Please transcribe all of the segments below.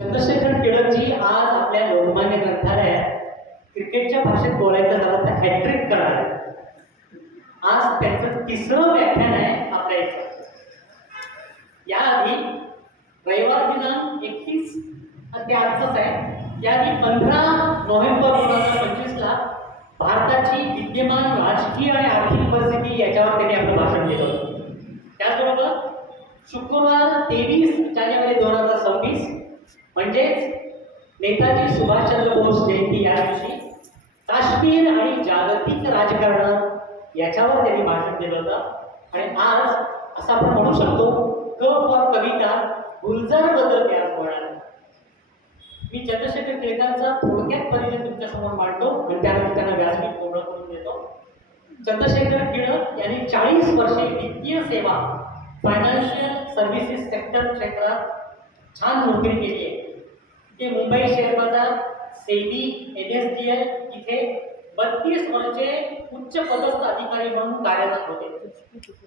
चंद्रशेखर टिळकजी आज आपल्या लोकमान्य ग्रंथालयात क्रिकेटच्या भाषेत बोलायचं झालं तर हॅट्रिक करणार आहे. आज त्यांचं तिसरं व्याख्यान आहे आपल्या इथं. याआधी रविवार दिनांक 31 ते आजच आहे. याआधी 15 नोव्हेंबर 2025ला भारताची विद्यमान राजकीय आणि आर्थिक परिस्थिती याच्यावर त्यांनी आपलं भाषण दिलं होतं. त्याचबरोबर शुक्रवार 23 जानेवारी 2026 म्हणजेच नेताजी सुभाषचंद्र बोस जयंती या दिवशी काश्मीर आणि जागतिक राजकारण याच्यावर त्यांनी भाषण दिलं होतं. आणि आज असं आपण म्हणू शकतो क फॉर कविता गुलजार बद्दल ते आज बोलणार. मी चंद्रशेखर टिळकांचा थोडक्यात परिचय तुमच्या समोर मांडतो आणि त्यानंतर त्यांना व्यासपीठ पूर्ण करून देतो. चंद्रशेखर टिळक यांनी 40 वर्षे वित्तीय सेवा फायनान्शियल सर्व्हिसेस सेक्टर क्षेत्रात छान नोकरी केली आहे. ते मुंबई शेअर बाजार, सेबी, NSDL इथे 32 वर्षे उच्च पदस्थ अधिकारी म्हणून कार्यरत होते.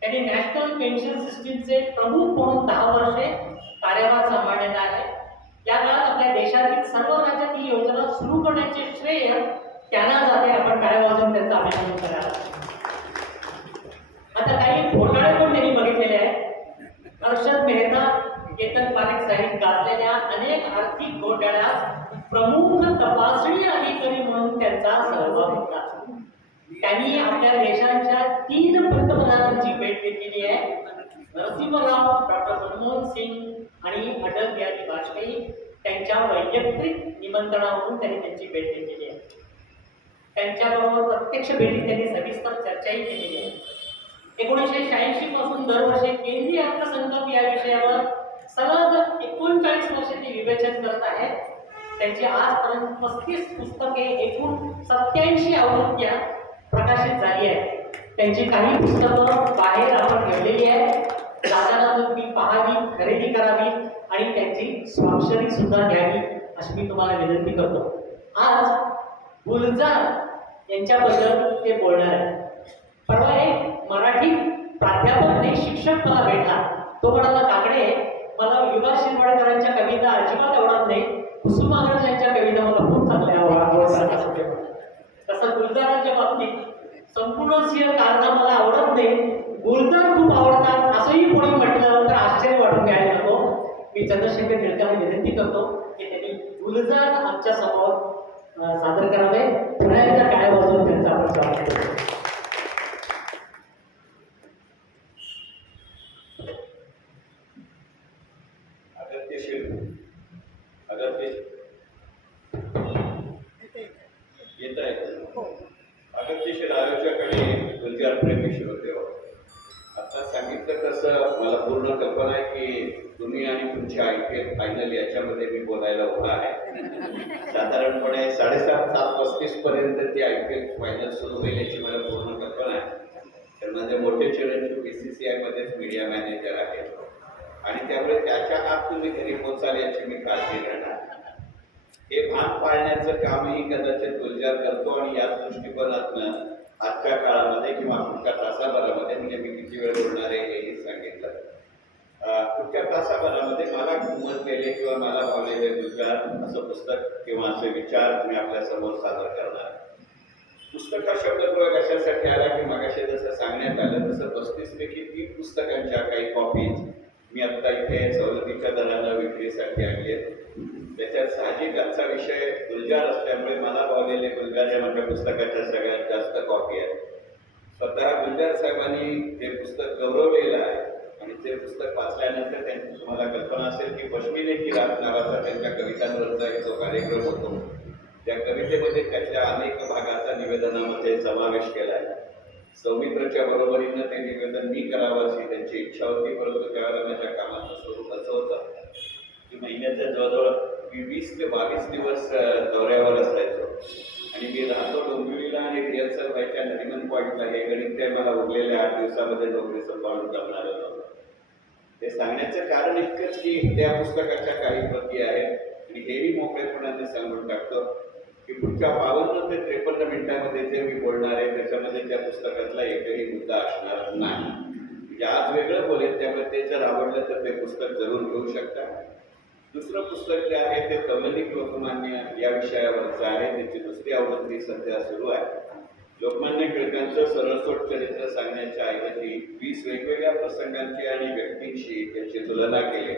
त्यांनी नॅशनल पेन्शन सिस्टीमचे प्रमुख म्हणून 10 वर्षे कार्यभार सांभाळलेला आहे. या काळात आपल्या देशातील सर्व राज्यातील योजना सुरू करण्याचे श्रेय त्यांना जाते. आपण टाळ्या वाजवून त्यांचं अभिनंदन करायला. आता काही घोटाळे पण त्यांनी बघितलेले आहेत. हर्षद मेहता, केतन पारेख सहित गाजलेल्या अनेक आर्थिक घोटाळ्यात प्रमुख तपासणी अधिकारी म्हणून त्यांचा सहभाग होता. त्यांनी आपल्या देशाच्या 3 पंतप्रधानांची भेट घेतलेली आहे. नरसिंहराव, डॉक्टर मनमोहन सिंग आणि अटल बिहारी वाजपेयी त्यांच्या वैयक्तिक निमंत्रणावरून त्यांनी त्यांची भेट घेतलेली आहे. त्यांच्याबरोबर प्रत्यक्ष भेटीत त्यांनी सविस्तर चर्चाही केलेली आहे. 1986 पासून दरवर्षी केंद्रीय अर्थसंकल्प या विषयावर सलग 39 वर्षे ते विवेचन करत आहेत. त्यांची आजपर्यंत 35 पुस्तके, एकूण 87 आवृत्त्या प्रकाशित झाली आहे. त्यांची काही पुस्तकं बाहेर आपण ठेवलेली आहे. जाताना तुम्ही पाहावी, खरेदी करावी आणि त्यांची स्वाक्षरी सुद्धा घ्यावी अशी मी तुम्हाला विनंती करतो. आज गुलजार यांच्याबद्दल ते बोलणार आहे. परवा एक मराठी प्राध्यापक नाही शिक्षक मला भेटला. तो म्हणाला, काकडे मला युवा शिरवाडकरांच्या कविता अजिबात आवडत नाही, कुसुमाग्रज यांच्या कविता मला खूप चांगल्या आवडतात. तसं गुलजारांच्या बाबतीत संपूर्ण सिंह कारना मला आवडत नाही, गुलजार खूप आवडतात असंही कोणी म्हटलं तर आश्चर्य वाटून घ्यायला नको. मी चंद्रशेखर टिळकांना विनंती करतो की त्यांनी गुलजार आमच्या समोर सादर करावे. पुन्हा एकदा टाळ्या वाजवून त्यांचं आपण स्वागत करू. अगत्यशील आयोजक आणि गुलजार प्रेमी श्रोते हो, आता सांगितलं तसं मला पूर्ण कल्पना आहे की तुम्ही आणि तुमची IPL फायनल याच्यामध्ये मी बोलायला उभा आहे. साधारणपणे 7:30-7:35 पर्यंत ती IPL फायनल सुरू होईल याची मला पूर्ण कल्पना आहे. तर माझे मोठे चिरंजीव BCCI मध्येच मीडिया मॅनेजर आहेत आणि त्यामुळे त्याच्या आत तुम्ही घरी पोहोचाल याची मी काळजी घेणार. हे भान पाळण्याचं कामही कदाचित गुलजार करतो आणि या दृष्टिकोनातनं आजच्या काळामध्ये किंवा पुढच्या तासाभरामध्ये, म्हणजे मी किती वेळ बोलणार आहे हेही सांगितलं, पुढच्या तासाभरामध्ये मला उमजलेले किंवा मला भावलेले गुलजार असं पुस्तक किंवा असे विचार मी आपल्या समोर सादर करणार. पुस्तक हा शब्दप्रयोग अशासाठी आला की मगाशी जसं सांगण्यात आलं तसं 35 पैकी 3 पुस्तकांच्या काही कॉपीज मी आता इथे सवलतीच्या दरानं विक्रीसाठी आणली आहेत. त्याच्यात साहजिक आजचा विषय गुलजार असल्यामुळे मला भावलेले गुलजार या माझ्या पुस्तकाच्या सगळ्यात जास्त कॉपी आहेत. स्वतः गुलजार साहेबांनी ते पुस्तक गौरवलेलं आहे आणि ते पुस्तक वाचल्यानंतर त्यांची तुम्हाला कल्पना असेल की पश्मिने की रात नावाचा त्यांच्या कवितांवरचा एक जो कार्यक्रम होतो त्या कवितेमध्ये त्याच्या अनेक भागाचा निवेदनामध्ये समावेश केला आहे. सौमित्रच्या बरोबरीनं ते निवेदन मी करावं अशी त्यांची इच्छा होती, परंतु त्यावेळेला माझ्या कामाचं स्वरूप असं होतं की महिन्याच्या जवळजवळ 20 ते 22 दिवस दौऱ्यावर असायचो आणि मी राहतो डोंबिवलीला आणि रिहर्सल व्हायच्या नरिमन पॉईंटला. हे गणित काय मला उरलेल्या 8 दिवसामध्ये नोकरी सांभाळून जमणार होतं. ते सांगण्याचं कारण इतकंच की त्या पुस्तकाच्या काही प्रती आहेत आणि हेही मोकळेपणाने सांगून टाकतो की पुढच्या 52 ते 53 मिनिटांमध्ये जे मी बोलणार आहे त्याच्यामध्ये त्या पुस्तकातला एकही मुद्दा असणार नाही. म्हणजे आज वेगळं बोलेल, त्यामुळे ते जर आवडलं तर ते पुस्तक जरूर घेऊ शकता. दुसरं पुस्तक जे आहे ते तवलनिक लोकमान्य या विषयावरचं आहे. त्याची दुसरी आवृत्ती सध्या सुरू आहे. लोकमान्य टिळकांचं सरळसोट चरित्र सांगण्याच्या ऐवजी 20 वेगवेगळ्या प्रसंगांची आणि व्यक्तींशी त्याची तुलना केली.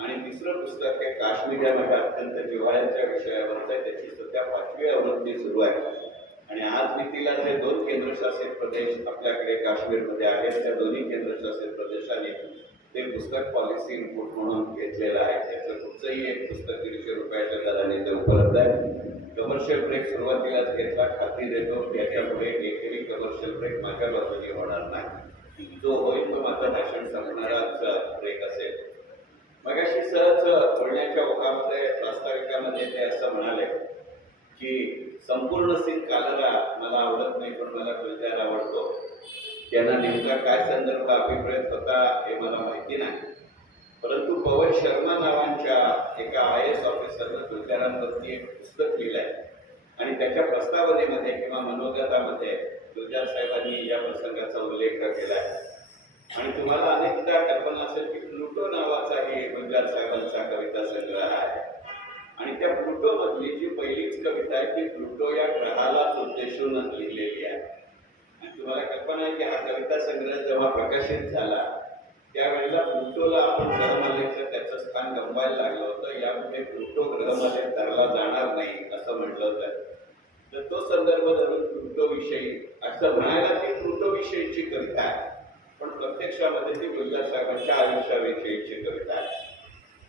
आणि तिसरं पुस्तक हे काश्मीर या माझ्या अत्यंत जिव्हाळ्याच्या विषयावरचं आहे. त्याची सध्या 5वी आवृत्ती सुरू आहे. आणि आज मितीला जे 2 केंद्रशासित प्रदेश आपल्याकडे काश्मीरमध्ये आहेत, त्या दोन्ही केंद्रशासित प्रदेशांनी ते पुस्तक पॉलिसी इनपुट म्हणून घेतलेलं आहे. त्याचं कुठचंही एक पुस्तक 150 रुपयाच्या दराने ते उपलब्ध आहे. कमर्शियल ब्रेक सुरुवातीलाच घेतला, खात्री देतो याच्यापुढे एकही कमर्शियल ब्रेक माझ्या बाजूने होणार नाही. जो होईल तो माझं भाषण संपणाराच ब्रेक असेल. मगाशी सहज बोलण्याच्या ओघामध्ये प्रास्ताविकामध्ये ते असं म्हणाले की संपूर्ण सिंग कालरा मला आवडत नाही, पण मला गुलजार आवडतो. त्यांना नेमका काय संदर्भ अभिप्रेत होता हे मला माहिती नाही, परंतु पवन शर्मा नावांच्या एका IAS ऑफिसरनं गुलजारांवरती एक पुस्तक लिहिलंय आणि त्याच्या प्रस्तावनेमध्ये किंवा मनोगतामध्ये गुलजार साहेबांनी या प्रसंगाचा उल्लेख केलाय. आणि तुम्हाला अनेकदा कल्पना असेल की प्लुटो नावाचाही गुलजार साहेबांचा कविता संग्रह आहे. आणि त्या प्लुटो मधली जी पहिलीच कविता आहे ती प्लुटो या ग्रहालाच उद्देशून लिहिलेली आहे. आणि तुम्हाला कल्पना आहे की हा कविता संग्रह जेव्हा प्रकाशित झाला त्यावेळेला प्लुटोला आपण ग्रहमालेचं त्याचं स्थान गमवायला लागलं होतं. यामध्ये प्लुटो ग्रहमालेत धरला जाणार नाही असं म्हटलं होतं. तर तो संदर्भ धरून प्लुटो विषयी असं म्हणायला ती प्लुटो विषयीची कविता आहे, पण प्रत्यक्षामध्ये ती गुलजार साहेबांच्या आयुष्याविषयीची कविता आहे.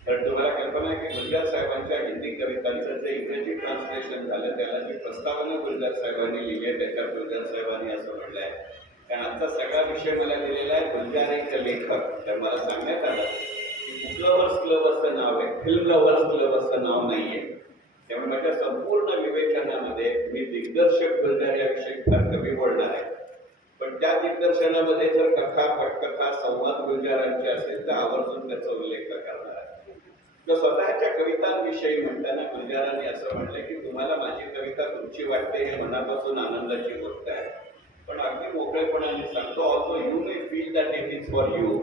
तर तुम्हाला कल्पना आहे की गुलजार साहेबांच्या हिंदी कवितांचं जे इंग्रजी ट्रान्सलेशन झालं त्याला जी प्रस्तावना गुलजार साहेबांनी लिहिली आहे त्याच्यात गुलजार साहेबांनी असं म्हटलं आहे, कारण आजचा सगळा विषय मला दिलेला आहे गुलजार एक लेखक. तर मला सांगण्यात आलं की बुक लव्हर्स क्लब असं नाव आहे, फिल्म लव्हर्स क्लब असं नाव नाही आहे. त्यामुळे माझ्या संपूर्ण विवेचनामध्ये मी दिग्दर्शक गुलजार याविषयी फार कमी बोलणार आहे. पण त्या दिग्दर्शनामध्ये जर कथा, पटकथा, संवाद गुलजारांचे असेल तर आवर्जून त्याचा उल्लेख करणार आहे. तर स्वतःच्या कवितांविषयी म्हणताना गुलजारांनी असं म्हटलं की तुम्हाला माझी कविता तुमची वाटते हे मनापासून आनंदाची गोष्ट आहे, पण अगदी मोकळेपणाने सांगतो, also you may feel that it is for you,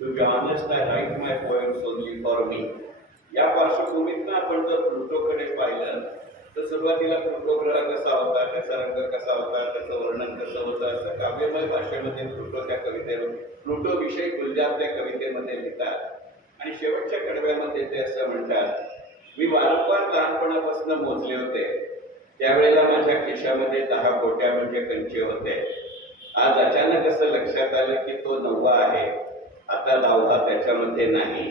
to be honest I write my poems only for me. या पार्श्वभूमीतनं आपण जर प्लुटोकडे पाहिलं तर सुरुवातीला प्लुटो ग्रह कसा होता, त्याचा रंग कसा होता, त्याचं वर्णन कसं होतं, असं काव्यमय भाषेमध्ये प्लुटो त्या कवितेवर प्लुटो विषयी गुलजार त्या कवितेमध्ये लिहितात. आणि शेवटच्या कडव्यामध्ये ते असं म्हणतात, मी वारंवार लहानपणापासून मोजले होते, त्यावेळेला माझ्या खिशामध्ये 10 कोट्या म्हणजे कंचे होते. आज अचानक असं लक्षात आलं की तो 9वा आहे, आता 10वा त्याच्यामध्ये नाही.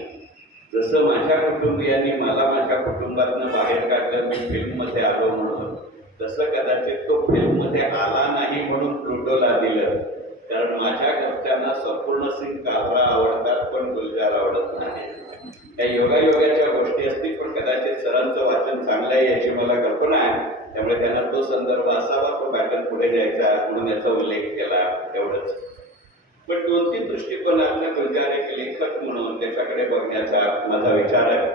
जसं माझ्या कुटुंबियांनी मला माझ्या कुटुंबातनं बाहेर काढलं मी फिल्ममध्ये आलो म्हणून, तसं कदाचित तो फिल्ममध्ये आला नाही म्हणून प्लुटोला दिलं, कारण माझ्या घरच्यांना संपूर्ण सिंग कालरा आवडतात पण गुलजार आवडत नाही. त्या योगायोगाच्या गोष्टी असतील, पण कदाचित सरांचं वाचन चांगलं आहे याची मला कल्पना आहे. त्यामुळे त्यांना तो संदर्भ असावा, तो पॅटर्न पुढे द्यायचा म्हणून याचा उल्लेख केला, एवढंच. पण 2-3 दृष्टिकोनातनं गुलजार एक लेखक म्हणून त्याच्याकडे बघण्याचा माझा विचार आहे.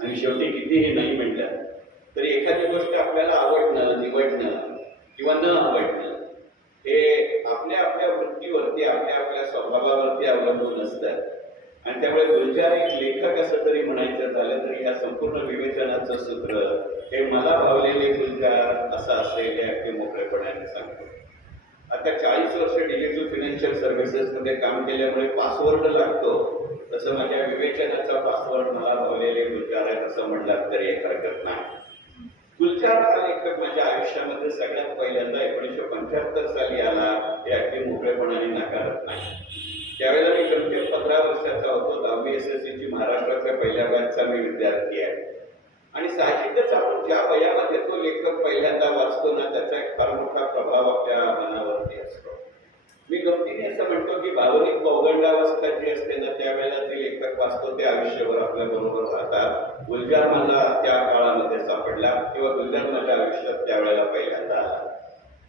आणि शेवटी कितीही नाही म्हटलं तरी एखादी गोष्ट आपल्याला आवडणं, निवडणं किंवा न आवडणं हे आपल्या आपल्या वृत्तीवरती, आपल्या आपल्या स्वभावावरती अवलंबून असतं. आणि त्यामुळे गुलजार एक लेखक असं तरी म्हणायचं झालं तरी या संपूर्ण विवेचनाचं सूत्र हे मला भावलेले गुलजार असं असेल हे अगदी मोकळेपणाने सांगतो. आता 40 वर्ष डिजिटल फायनान्शियल सर्व्हिसेसमध्ये काम केल्यामुळे पासवर्ड लागतो, तसं माझ्या विवेचनाचा पासवर्ड मला भावलेले गुलजार आहे असं म्हणलात तरी एक हरकत नाही. गुलजार हा लेखक माझ्या आयुष्यामध्ये सगळ्यात पहिल्यांदा 1975 साली आला हे अगदी मोकळेपणाने नाकारत नाही. त्यावेळेला मी कमसे 15 वर्षाचा होतो. 10वी SSCची महाराष्ट्राच्या पहिल्या बॅचचा मी विद्यार्थी आहे. आणि साहजिकच आपण ज्या वयामध्ये तो लेखक पहिल्यांदा वाचतो ना त्याचा एक फार मोठा प्रभाव आपल्या मनावरती असतो. मी गमतीने असं म्हणतो की भावनिक पौगंडावस्था जी असते ना त्यावेळेला ते लेखक वाचतो ते आयुष्यभर आपल्या बरोबर राहतात. गुलजार मला त्या काळामध्ये सापडला किंवा गुलजार माझ्या आयुष्यात त्यावेळेला पहिल्यांदा आला.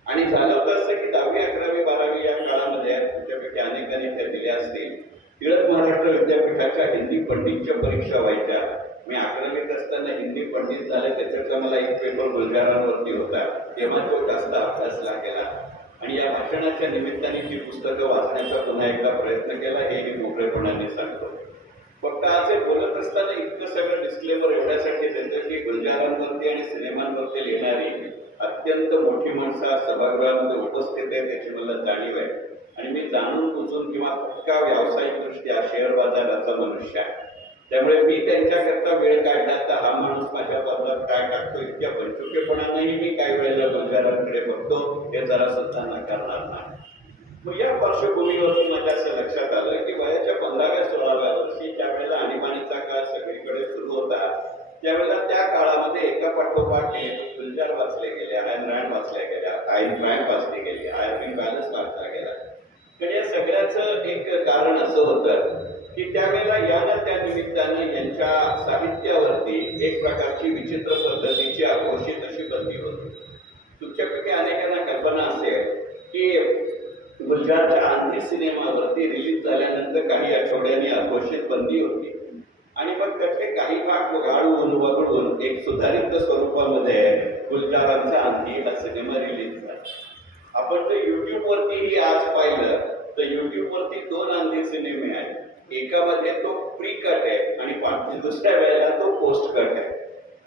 आणि झालं होतं असं की 10वी, 11वी, 12वी या काळामध्ये तुमच्यापैकी अनेकांनी त्या दिल्या असतील. टिळक महाराष्ट्र विद्यापीठाच्या हिंदी पंडितच्या परीक्षा व्हायच्या. मी 11वीत असताना हिंदी पंडित झाले, त्याच्यातला मला एक पेपर गुलजारांवरती होता. तेव्हा तो जास्त अभ्यास लागेला आणि या भाषणाच्या निमित्ताने ती पुस्तकं वाचण्याचा पुन्हा एकदा प्रयत्न केला, हेही मोकळेपणाने सांगतो. फक्त फक्त आज हे बोलत असताना इतकं सगळं डिस्क्लेमर एवढ्यासाठी देतं की गुलजारांवरती आणि सिनेमांवरती लिहिणारी अत्यंत मोठी माणसं आज सभागृहामध्ये उपस्थित आहे, त्याची मला जाणीव आहे. आणि मी जाणून बुजून किंवा पक्का व्यावसायिकदृष्ट्या शेअर बाजाराचा मनुष्य आहे. त्यामुळे मी त्यांच्याकरता वेळ काढला तर हा माणूस माझ्या बाबतीत काय टाकतो इतक्या पंचुकेपणानेही मी काही वेळेला गुलजारांकडे बघतो, हे जरा सुद्धा नाकारणार नाही. मग या पार्श्वभूमीवरती माझ्या असं लक्षात आलं की वयाच्या 15व्या-16व्या वर्षी ज्या वेळेला आणीबाणीचा काळ सगळीकडे सुरू होता, त्यावेळेला त्या काळामध्ये एका पाठोपाठ एक गुलजार वाचले गेले, आयन रँड वाचल्या गेल्या, आयन फ्रँक वाचली गेली, आयर्विन बॅलन्स वाचला गेला. तर या सगळ्याचं एक कारण असं होतं की त्यावेळेला या ना त्या निमित्तानं यांच्या साहित्यावरती एक प्रकारची विचित्र पद्धतीची अघोषित अशी बंदी होती. तुमच्यापैकी अनेकांना कल्पना असेल की गुलजारच्या आंधी सिनेमावरती रिलीज झाल्यानंतर काही आठवड्यांनी अघोषित बंदी होती आणि मग त्यातले काही भाग गाळून वगळून एक सुधारित स्वरूपामध्ये गुलजारांचा आंधी हा सिनेमा रिलीज झाला. आपण जर युट्यूबवरतीही आज पाहिलं तर युट्यूबवरती 2 आंधी सिनेमे आहेत. एकामध्ये तो प्री कट आहे आणि दुसऱ्या वेळेला तो पोस्ट कट आहे.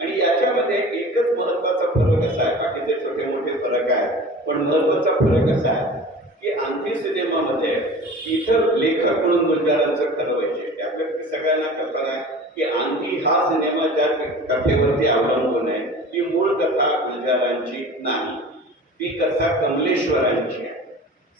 आणि याच्यामध्ये एकच महत्वाचा फरक असा आहे, बाकीचे छोटे मोठे फरक आहेत, पण महत्वाचा फरक असा आहे की आंधी सिनेमामध्ये इतर लेखक म्हणून गुलजारांचं ठरवायचे. त्यापैकी सगळ्यांना कल्पना आहे की आंधी हा सिनेमा ज्या कथेवरती अवलंबून आहे ती मूळ कथा गुलजारांची नाही, ती कथा कमलेश्वरांची आहे.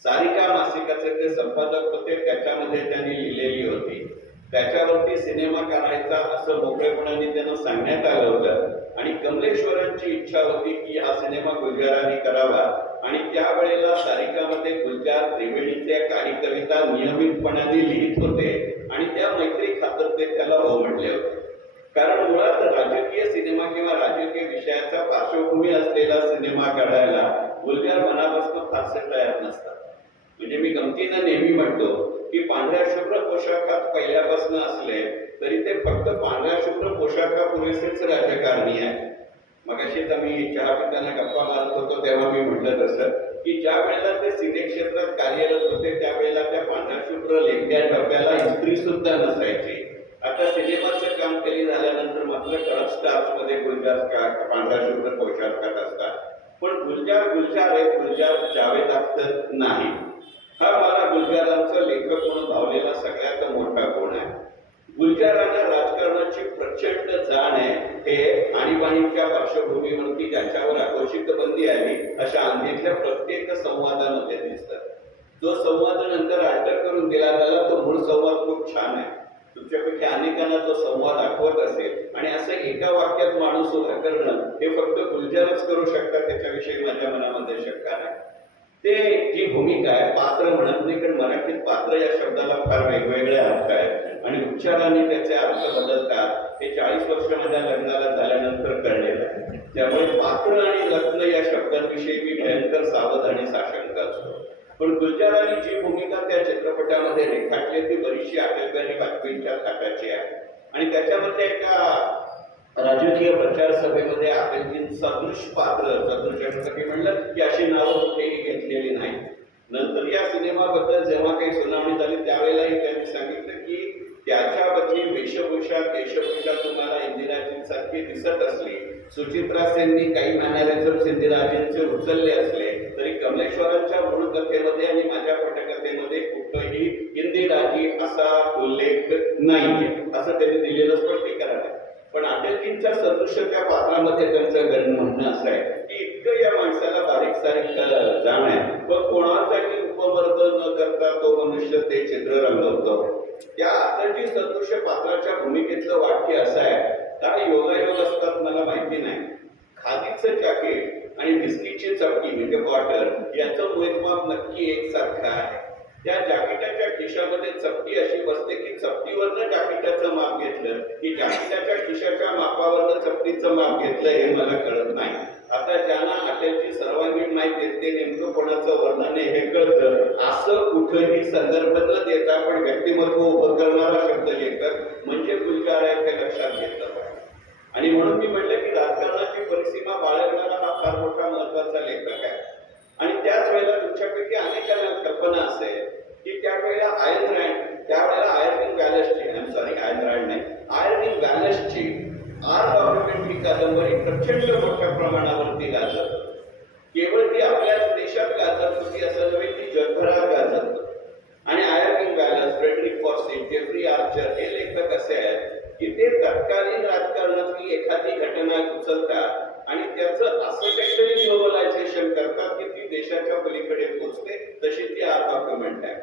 सारिका मासिकाचे ते संपादक होते, त्याच्यामध्ये त्यांनी लिहिलेली होती. त्याच्यावरती सिनेमा करायचा असं मोकळेपणाने त्यांना सांगण्यात आलं होतं आणि कमलेश्वरांची इच्छा होती की हा सिनेमा गुलजारांनी करावा. आणि त्यावेळेला सारिकामध्ये गुलजार त्रिवेणीच्या काही कविता नियमितपणाने लिहित होते आणि त्या मैत्री खातर ते त्याला हो म्हटले होते. कारण मुळात राजकीय सिनेमा किंवा राजकीय विषयाचा पार्श्वभूमी असलेला सिनेमा काढायला गुलजार मनापासून फारसे तयार नसतात. म्हणजे मी गमतीनं नेहमी म्हणतो की पांढऱ्या शुभ्र पोशाखात पहिल्यापासून असले तरी ते फक्त पांढऱ्या शुभ्र पोशाखापुरेसेच राजकारणी आहे. मगाशीच आम्ही चहा पिताना गप्पा मारत होतो तेव्हा मी म्हटलं तसं की ज्या वेळेला ते सिने क्षेत्रात कार्यरत होते त्यावेळेला त्या पांढऱ्या शुभ्र लेंग्या डब्याला इस्त्री सुद्धा नसायची. आता सिनेमाचं काम कधी झाल्यानंतर मात्र कडक स्टार्च मध्ये गुलजार पांढऱ्या शुभ्र पोशाखात असतात. पण गुलजार आहे, गुलजार जावेद अख्तर नाही. हा मला गुलजारांचं लेखक म्हणून भावलेला सगळ्यात मोठा गुण आहे. गुलजारांना राजकारणाची प्रचंड जाण आहे. हे आणीबाणीच्या पार्श्वभूमीवरती ज्याच्यावर अघोषित बंदी आली अशा आंधीतल्या प्रत्येक संवादामध्ये दिसतात. जो संवाद नंतर अल्टर करून दिला त्याला तो मूळ संवाद खूप छान आहे. तुमच्यापैकी अनेकांना तो संवाद आठवत असेल आणि असं एका वाक्यात माणूस उभा करणं हे फक्त गुलजारच करू शकतात, त्याच्याविषयी माझ्या मनामध्ये शंका नाही. ते जी भूमिका आहे, पात्र म्हणत नाही, कारण मराठीत पात्र या शब्दाला फार वेगवेगळे अर्थ आहेत आणि उच्चाराने त्याचे अर्थ बदलतात. हे 40 वर्ष माझ्या लग्नाला झाल्यानंतर कळलेलं आहे. त्यामुळे पात्र आणि लग्न या शब्दांविषयी मी भयंकर सावध आणि साशंक असतो. पण गुलजारांनी जी भूमिका त्या चित्रपटामध्ये रेखाटली ती बरीचशी अटल बिहारी वाजपेयींच्या थाटाची आहे. आणि त्याच्यामध्ये एका राजकीय प्रचार सभेमध्ये अटलजींचं सदृश पात्र, सदृश म्हणलं की अशी नावं कुठेही घेतलेली नाही. नंतर या सिनेमाबद्दल जेव्हा काही सुनावणी झाली त्यावेळेलाही त्यांनी सांगितलं की त्याच्याबद्दली वेशभूषा केशभूषा तुम्हाला इंदिराजींसारखी दिसत असली, सुचित्रा सेननी काही मॅनरिझम्स इंदिराजींचे उचलले असले तरी कमलेश्वरांच्या मूळ कथेमध्ये आणि माझ्या पटकथेमध्ये कुठंही इंदिराजी असा उल्लेख नाहीये असं त्यांनी दिलेलं स्पष्टीकरण आहे. पण अटलजींच्या सदृश त्या पात्रामध्ये त्यांचं म्हणणं असं आहे की इतकं या माणसाला बारीक सारीक जाण आहे, पण कोणाचाही उपवर्ग न करता तो मनुष्य ते चित्र रंगवतो. त्या अटलजी सदृश पात्राच्या भूमिकेतलं वाक्य असं आहे, काय योगायोग असतात मला माहिती नाही. खादीचं जॅकेट आणि बिस्किटची चपटी म्हणजे क्वार्टर याचं मोजमाप नक्की एकसारखं आहे. त्या जॅकेटाच्या खिशामध्ये चपटी अशी बसते की चपटीवरनं जॅकेटाचं माप घेतलं की जॅकेटाच्या खिशाच्या मापावरनं चपटीचं माप घेतलं हे मला कळत नाही. आता ज्यांना अटलची सर्वांगीण माहिती ते नेमकं कोणाचं वर्णन आहे हे कळतं. असं कुठंही संदर्भ न देता पण व्यक्तिमत्व उभं करणारा शब्द लेखक म्हणजे गुलजार आहे हे लक्षात घेतलं पाहिजे. आणि म्हणून मी म्हटलं की राजकारणाची परिसीमा बाळगणारा हा फार मोठा महत्वाचा लेखक आहे. आणि त्याच वेळेला तुमच्यापैकी अनेकांना कल्पना असेल की त्यावेळेला त्यावेळेला आयर्विन बॅलन्सची आयर्न रँड बॅलन्सची आर डॉक्युमेंट ही कादंबरी प्रचंड मोठ्या प्रमाणावरती गाजत. केवळ ती आपल्याच देशात गाजत होती असं नव्हे, ती जगभरात गाजत. आणि आयर्विंग बॅलन्स, फ्रेडरिक फॉसिल, जेफ्री आर्चर हे लेखक असे आहेत की ते तत्कालीन राजकारणातली एखादी घटना उचलतात आणि त्याचं असं काहीतरी ग्लोबलायझेशन करतात की ती देशाच्या पलीकडे पोहोचते. तशी ती आर डॉक्युमेंट आहे.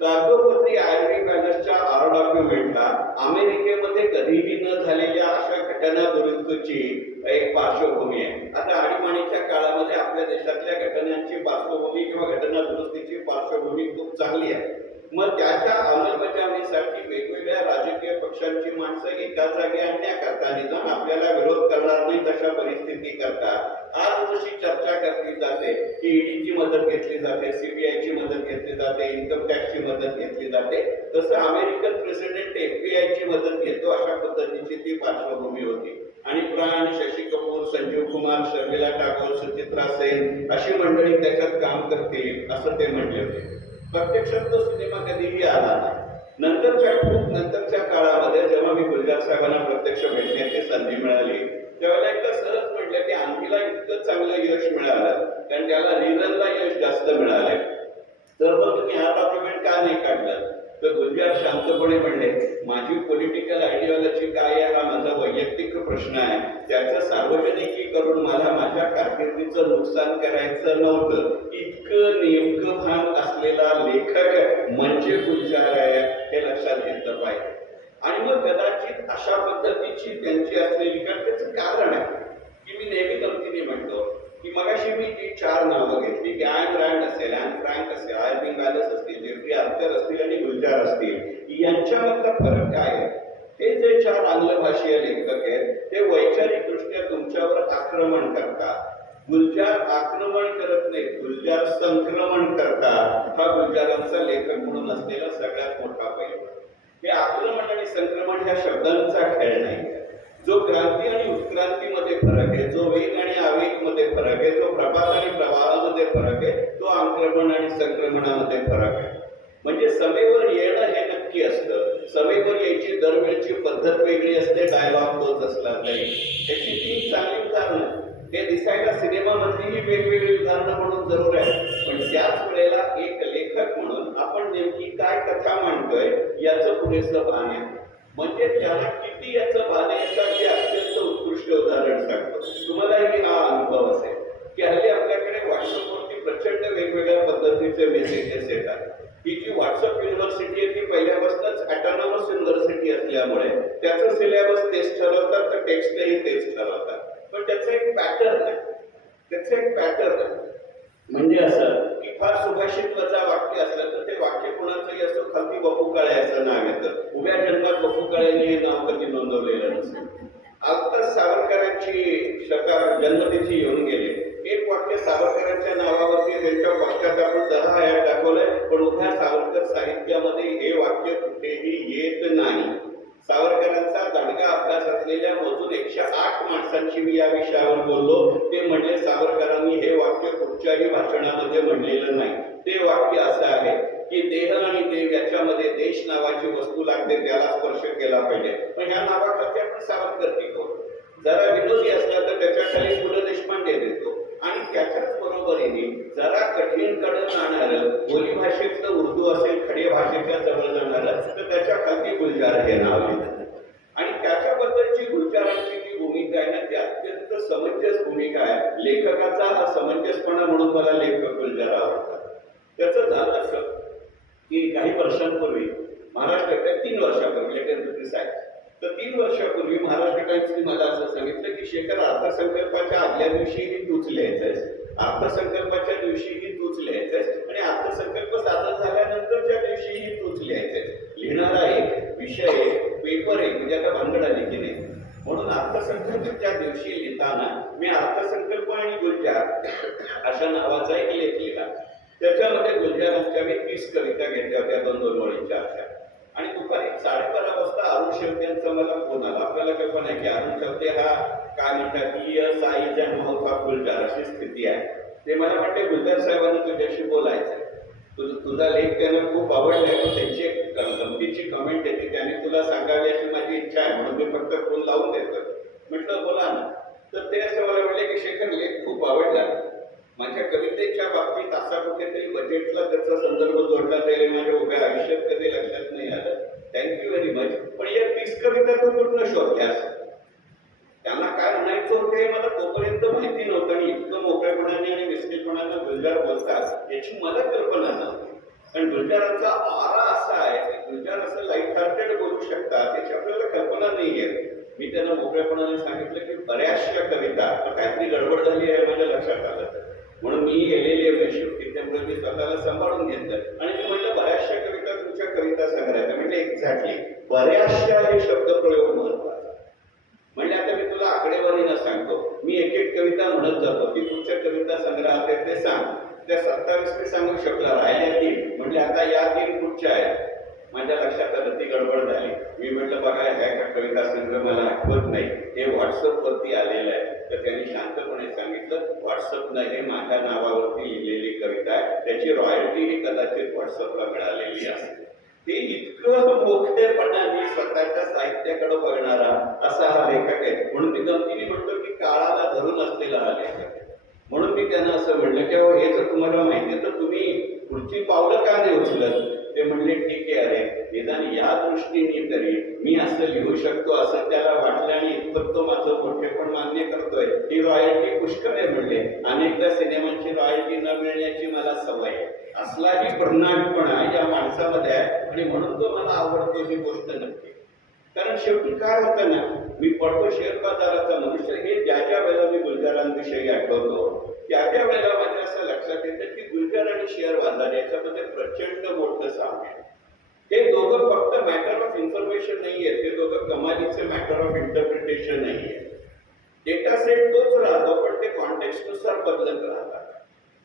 कागदोपत्री आयर्विंग बॅलन्सच्या आर डॉक्युमेंटला अमेरिकेमध्ये कधीही न झालेल्या अशा घटना दुरुस्तीची एक पार्श्वभूमी आहे. आता आणीबाणीच्या काळामध्ये आपल्या देशातल्या घटनांची पार्श्वभूमी किंवा घटना दुरुस्तीची पार्श्वभूमी खूप चांगली आहे. मग त्याच्या अंमलबजावणीसाठी वेगवेगळ्या राजकीय पक्षांची माणसं एका जागी आणण्याकरता निदान आपल्याला विरोध करणार नाही तशा परिस्थिती करता आज जशी चर्चा करली जाते की ईडीची मदत घेतली जाते, सीबीआयची मदत घेतली जाते, इन्कम टॅक्सची मदत घेतली जाते, तसं अमेरिकन प्रेसिडेंट एफबीआयची मदत घेतो अशा पद्धतीची ती पार्श्वभूमी होती. आणि प्राण, शशी कपूर, संजीव कुमार, शर्मिला टागोर, सुचित्रा सेन अशी मंडळी त्याच्यात काम करतील असं ते म्हणले होते. प्रत्यक्षात तो सिनेमा कधीही आला नाही. नंतरच्या काळामध्ये जेव्हा मी गुलजार साहेबांना प्रत्यक्ष भेटण्याची संधी मिळाली त्यावेळेला एकदा सहज म्हटलं की आंधीला इतकं चांगलं यश मिळालं कारण त्याला रिरनला यश जास्त मिळाले, तर मग तुम्ही हा डॉक्युमेंट का नाही काढलं? तर गुलजार शांतपणे म्हणले, माझी पॉलिटिकल आयडिओलॉजी काय आहे हा माझा वैयक्तिक प्रश्न आहे, त्याचं सार्वजनिकीकरण मला माझ्या कारकिर्दीचं नुकसान करायचं नव्हतं. इतकं नेमकं भान असलेला लेखक म्हणजे गुलजार आहे हे लक्षात घेतलं पाहिजे. आणि मग कदाचित अशा पद्धतीची त्यांची असलेली, कारण त्याचं कारण आहे की मी नेहमी गमतीने म्हणतो की मगाशी मी जी 4 नावं घेतली की ॲन रँड असेल, ॲन फ्रँक असेल, आयर्विंग बॅलन्स असतील, जेफ्री आर्चर असतील आणि गुलजार असतील, यांच्यामधला फरक काय आहे? हे जे 4 आंग्लभाषीय लेखक आहेत ते वैचारिक दृष्ट्या तुमच्यावर आक्रमण करतात. गुलजार आक्रमण करत नाही, गुलजार संक्रमण करतात. हा गुलजारांचा लेखक म्हणून असलेला सगळ्यात मोठा पैलू. हे आक्रमण आणि संक्रमण ह्या शब्दांचा खेळ नाही. जो क्रांती आणि उत्क्रांतीमध्ये फरक आहे, जो वेग आणि आवेग मध्ये फरक आहे, जो प्रभात आणि प्रवाहामध्ये फरक आहे, तो आक्रमण आणि संक्रमणामध्ये फरक आहे. म्हणजे समेवर येणं हे नक्की असतं, समेवर यायची दरवेळची पद्धत वेगळी असते, डायलॉग तोच असला तरी. त्याची 3 चांगली उदाहरणं हे दिसायला सिनेमामधलीही वेगवेगळी उदाहरणं म्हणून जरूर आहे, पण त्याच वेळेला एक लेखक म्हणून आपण नेमकी काय कथा मांडतोय याचं पुरेसं भान आहे. म्हणजे त्याला किती याचं भान आहे यासाठी अत्यंत उत्कृष्ट उदाहरण सांगतो. तुम्हालाही हा अनुभव असेल की हल्ली आपल्याकडे व्हॉट्सअपवरती प्रचंड वेगवेगळ्या पद्धतीचे मेसेजेस येतात. ही जी व्हॉट्सअप युनिव्हर्सिटी आहे ती पहिल्यापासूनच ऑटोनॉमस युनिव्हर्सिटी असल्यामुळे त्याचं सिलेबस तेच ठरवतात, तर टेक्स्टही तेच ठरवतात. पण त्याचं एक पॅटर्न आहे. म्हणजे असं की फार सुभाषित्वाचा वाक्य असलं तर ते वाक्य कोणाचंही असो, खालती बापू काळे असं नाव येतं. उभ्या जन्मात बापू काळेंनी हे नाव कधी नोंदवलेलं नसतं. आत्ताच सावरकरांची जन्मतिथी येऊन गेली. एक वाक्य सावरकरांच्या नावावरती त्यांच्या पक्षात आपण 10 आयात दाखवलंय, पण उभ्या सावरकर साहित्यामध्ये हे वाक्य कुठेही येत नाही. सावरकरांचा दांडगा अभ्यास असलेल्या मोजून 108 माणसांची मी या विषयावर बोललो. ते म्हणले सावरकरांनी हे वाक्य कुठच्याही भाषणामध्ये म्हणलेलं नाही. ते वाक्य असं आहे की देह आणि देव याच्यामध्ये देश नावाची वस्तू लागते, त्याला स्पर्श केला पाहिजे. पण ह्या नावाखाली आपण सावरकर टिकवतो. जरा विनोदी असला तर त्याच्या खाली पु ल देशपांडे देतो आणि त्याच्याच बरोबरीने जरा कठीण कडे जाणारं, बोली भाषेतलं उर्दू असेल, खडे भाषेच्या जवळ जाणारं, तर त्याच्या खाली गुलजार हे नाव लिहिलं. आणि त्याच्याबद्दलची गुलजारांची जी भूमिका आहे ना ती अत्यंत समंजस भूमिका आहे. लेखकाचा हा समंजसपणा म्हणून मला लेखक गुलजार आवडतात. त्याचं झालं असं की काही वर्षांपूर्वी महाराष्ट्रात 3 वर्षापूर्वी तर 3 वर्षापूर्वी महाराष्ट्र टाइम्सने मला असं सांगितलं की शेखर अर्थसंकल्पाच्या आदल्या दिवशीही तूच लिहायचंयस, अर्थसंकल्पाच्या दिवशीही तूच लिहायचंयस आणि अर्थसंकल्प सादर झाल्यानंतरच्या दिवशीही तूच लिहायचंयस. लिहिणारा एक, विषय एक, पेपर एक, म्हणजे आता भानगड आली की नाही. म्हणून अर्थसंकल्पाच्या दिवशी लिहिताना मी अर्थसंकल्प आणि गुलजार अशा नावाचा एक लेख लिहिला. त्याच्यामध्ये गुलजारांच्या मी 30 कविता घेतल्या होत्या 2-2 ओळींच्या अशा. आणि दुपारी 12:30 वाजता अरुण शेवटे यांचा मला फोन आला. आपल्याला कल्पना आहे की अरुण शेवटे हा काय म्हणतात की साईच्या माउथ ऑफ गुलजार अशी स्थिती आहे. ते मला म्हणते गुलजार साहेबांना तुझ्याशी बोलायचं, तुझा लेख त्यांना खूप आवडलाय, पण त्यांची एक गमतीची कमेंट येते त्याने तुला सांगावी अशी माझी इच्छा आहे म्हणून मी फक्त फोन लावून देतो. म्हटलं बोला ना. तर ते असं मला म्हणले की शेखर लेख खूप आवडला. माझ्या कवितेच्या बाबतीत असा कुठेतरी बजेटला त्याचा संदर्भ जोडला जाईल माझ्या उभ्या आयुष्यात कधी लक्षात नाही आलं. Thank you very much. पण या 30 कविता तू कुठनं शोधल्यास? त्यांना काय म्हणायचं होतं हे मला तोपर्यंत माहिती नव्हतं आणि इतकं मोकळेपणाने आणि विस्तीर्णपणाने गुलजार बोलतात याची मला कल्पना नव्हती. कारण गुलजारांचा आरा असा आहे की गुलजार असं लाईट हार्टेड बोलू शकतात त्याची आपल्याला कल्पना नाहीये. मी त्यांना मोकळेपणाने सांगितलं की बऱ्याचशा कविता काहीतरी गडबड झाली आहे माझ्या लक्षात आलं म्हणून मी गेलेली आहे शेवटी त्यामुळे मी स्वतःला सांभाळून घेतलं आणि मी म्हटलं बऱ्याचशा कविता तुमच्या कविता संग्रहात म्हणजे एक्झॅक्टली बऱ्याचशा हे शब्दप्रयोग महत्वाचा. म्हणजे आता मी तुला आकडेवारीनं सांगतो. मी एक एक कविता म्हणत जातो की तुमच्या कविता संग्रहात आहे ते सांग. त्या 27 मी सांगू शकला राहिल्या 3 म्हणजे आता या 3 कुठच्या आहेत माझ्या लक्षात आलं ती गडबड झाली. मी म्हटलं बघा ह्या कविता संग्रह मला आठवत नाही हे व्हॉट्सअपवरती आलेलं आहे. तर त्यांनी शांतपणे सांगितलं व्हॉट्सअपनं हे माझ्या नावावरती लिहिलेली कविता आहे त्याची रॉयल्टी ही कदाचित व्हॉट्सअपला मिळालेली असेल. ते इतकं मोठेपणाने स्वतःच्या साहित्याकडे बघणारा असा हा लेखक आहे. म्हणून मी गमतीने म्हणतो की काळाला धरून असलेला हा लेखक आहे. म्हणून मी त्यांना असं म्हटलं की हे जर तुम्हाला माहिती तर तुम्ही पुढची पावलं का नाही उचलत? ते म्हणले ठीक आहे अरे निदान या दृष्टीने तरी मी असं लिहू शकतो असं त्याला वाटलं आणि इतपत तो माझं मोठेपण मान्य करतोय. ही रॉयल्टी पुष्कळ आहे म्हणले. अनेकदा सिनेमांची रॉयल्टी न मिळण्याची मला सवय आहे. असलाही प्रणामीपणा या माणसामध्ये आहे आणि म्हणून तो मला आवडतो ही गोष्ट नक्की. कारण शेवटी काय होतं ना मी पडतो शेअर बाजाराचा मनुष्य हे ज्या ज्या वेळेला मी गुलजारांविषयी आठवतो त्या त्या वेळेला माझ्या असं लक्षात येतं की गुलजार आणि शेअर बाजार याच्यामध्ये प्रचंड मोठं साम्य आहे. हे दोघं फक्त मॅटर ऑफ इन्फॉर्मेशन नाहीये ते दोघं कमालीचे मॅटर ऑफ इंटरप्रिटेशन नाहीये. डेटा सेट तोच राहतो पण ते कॉन्टेक्स्टनुसार बदलत राहतात.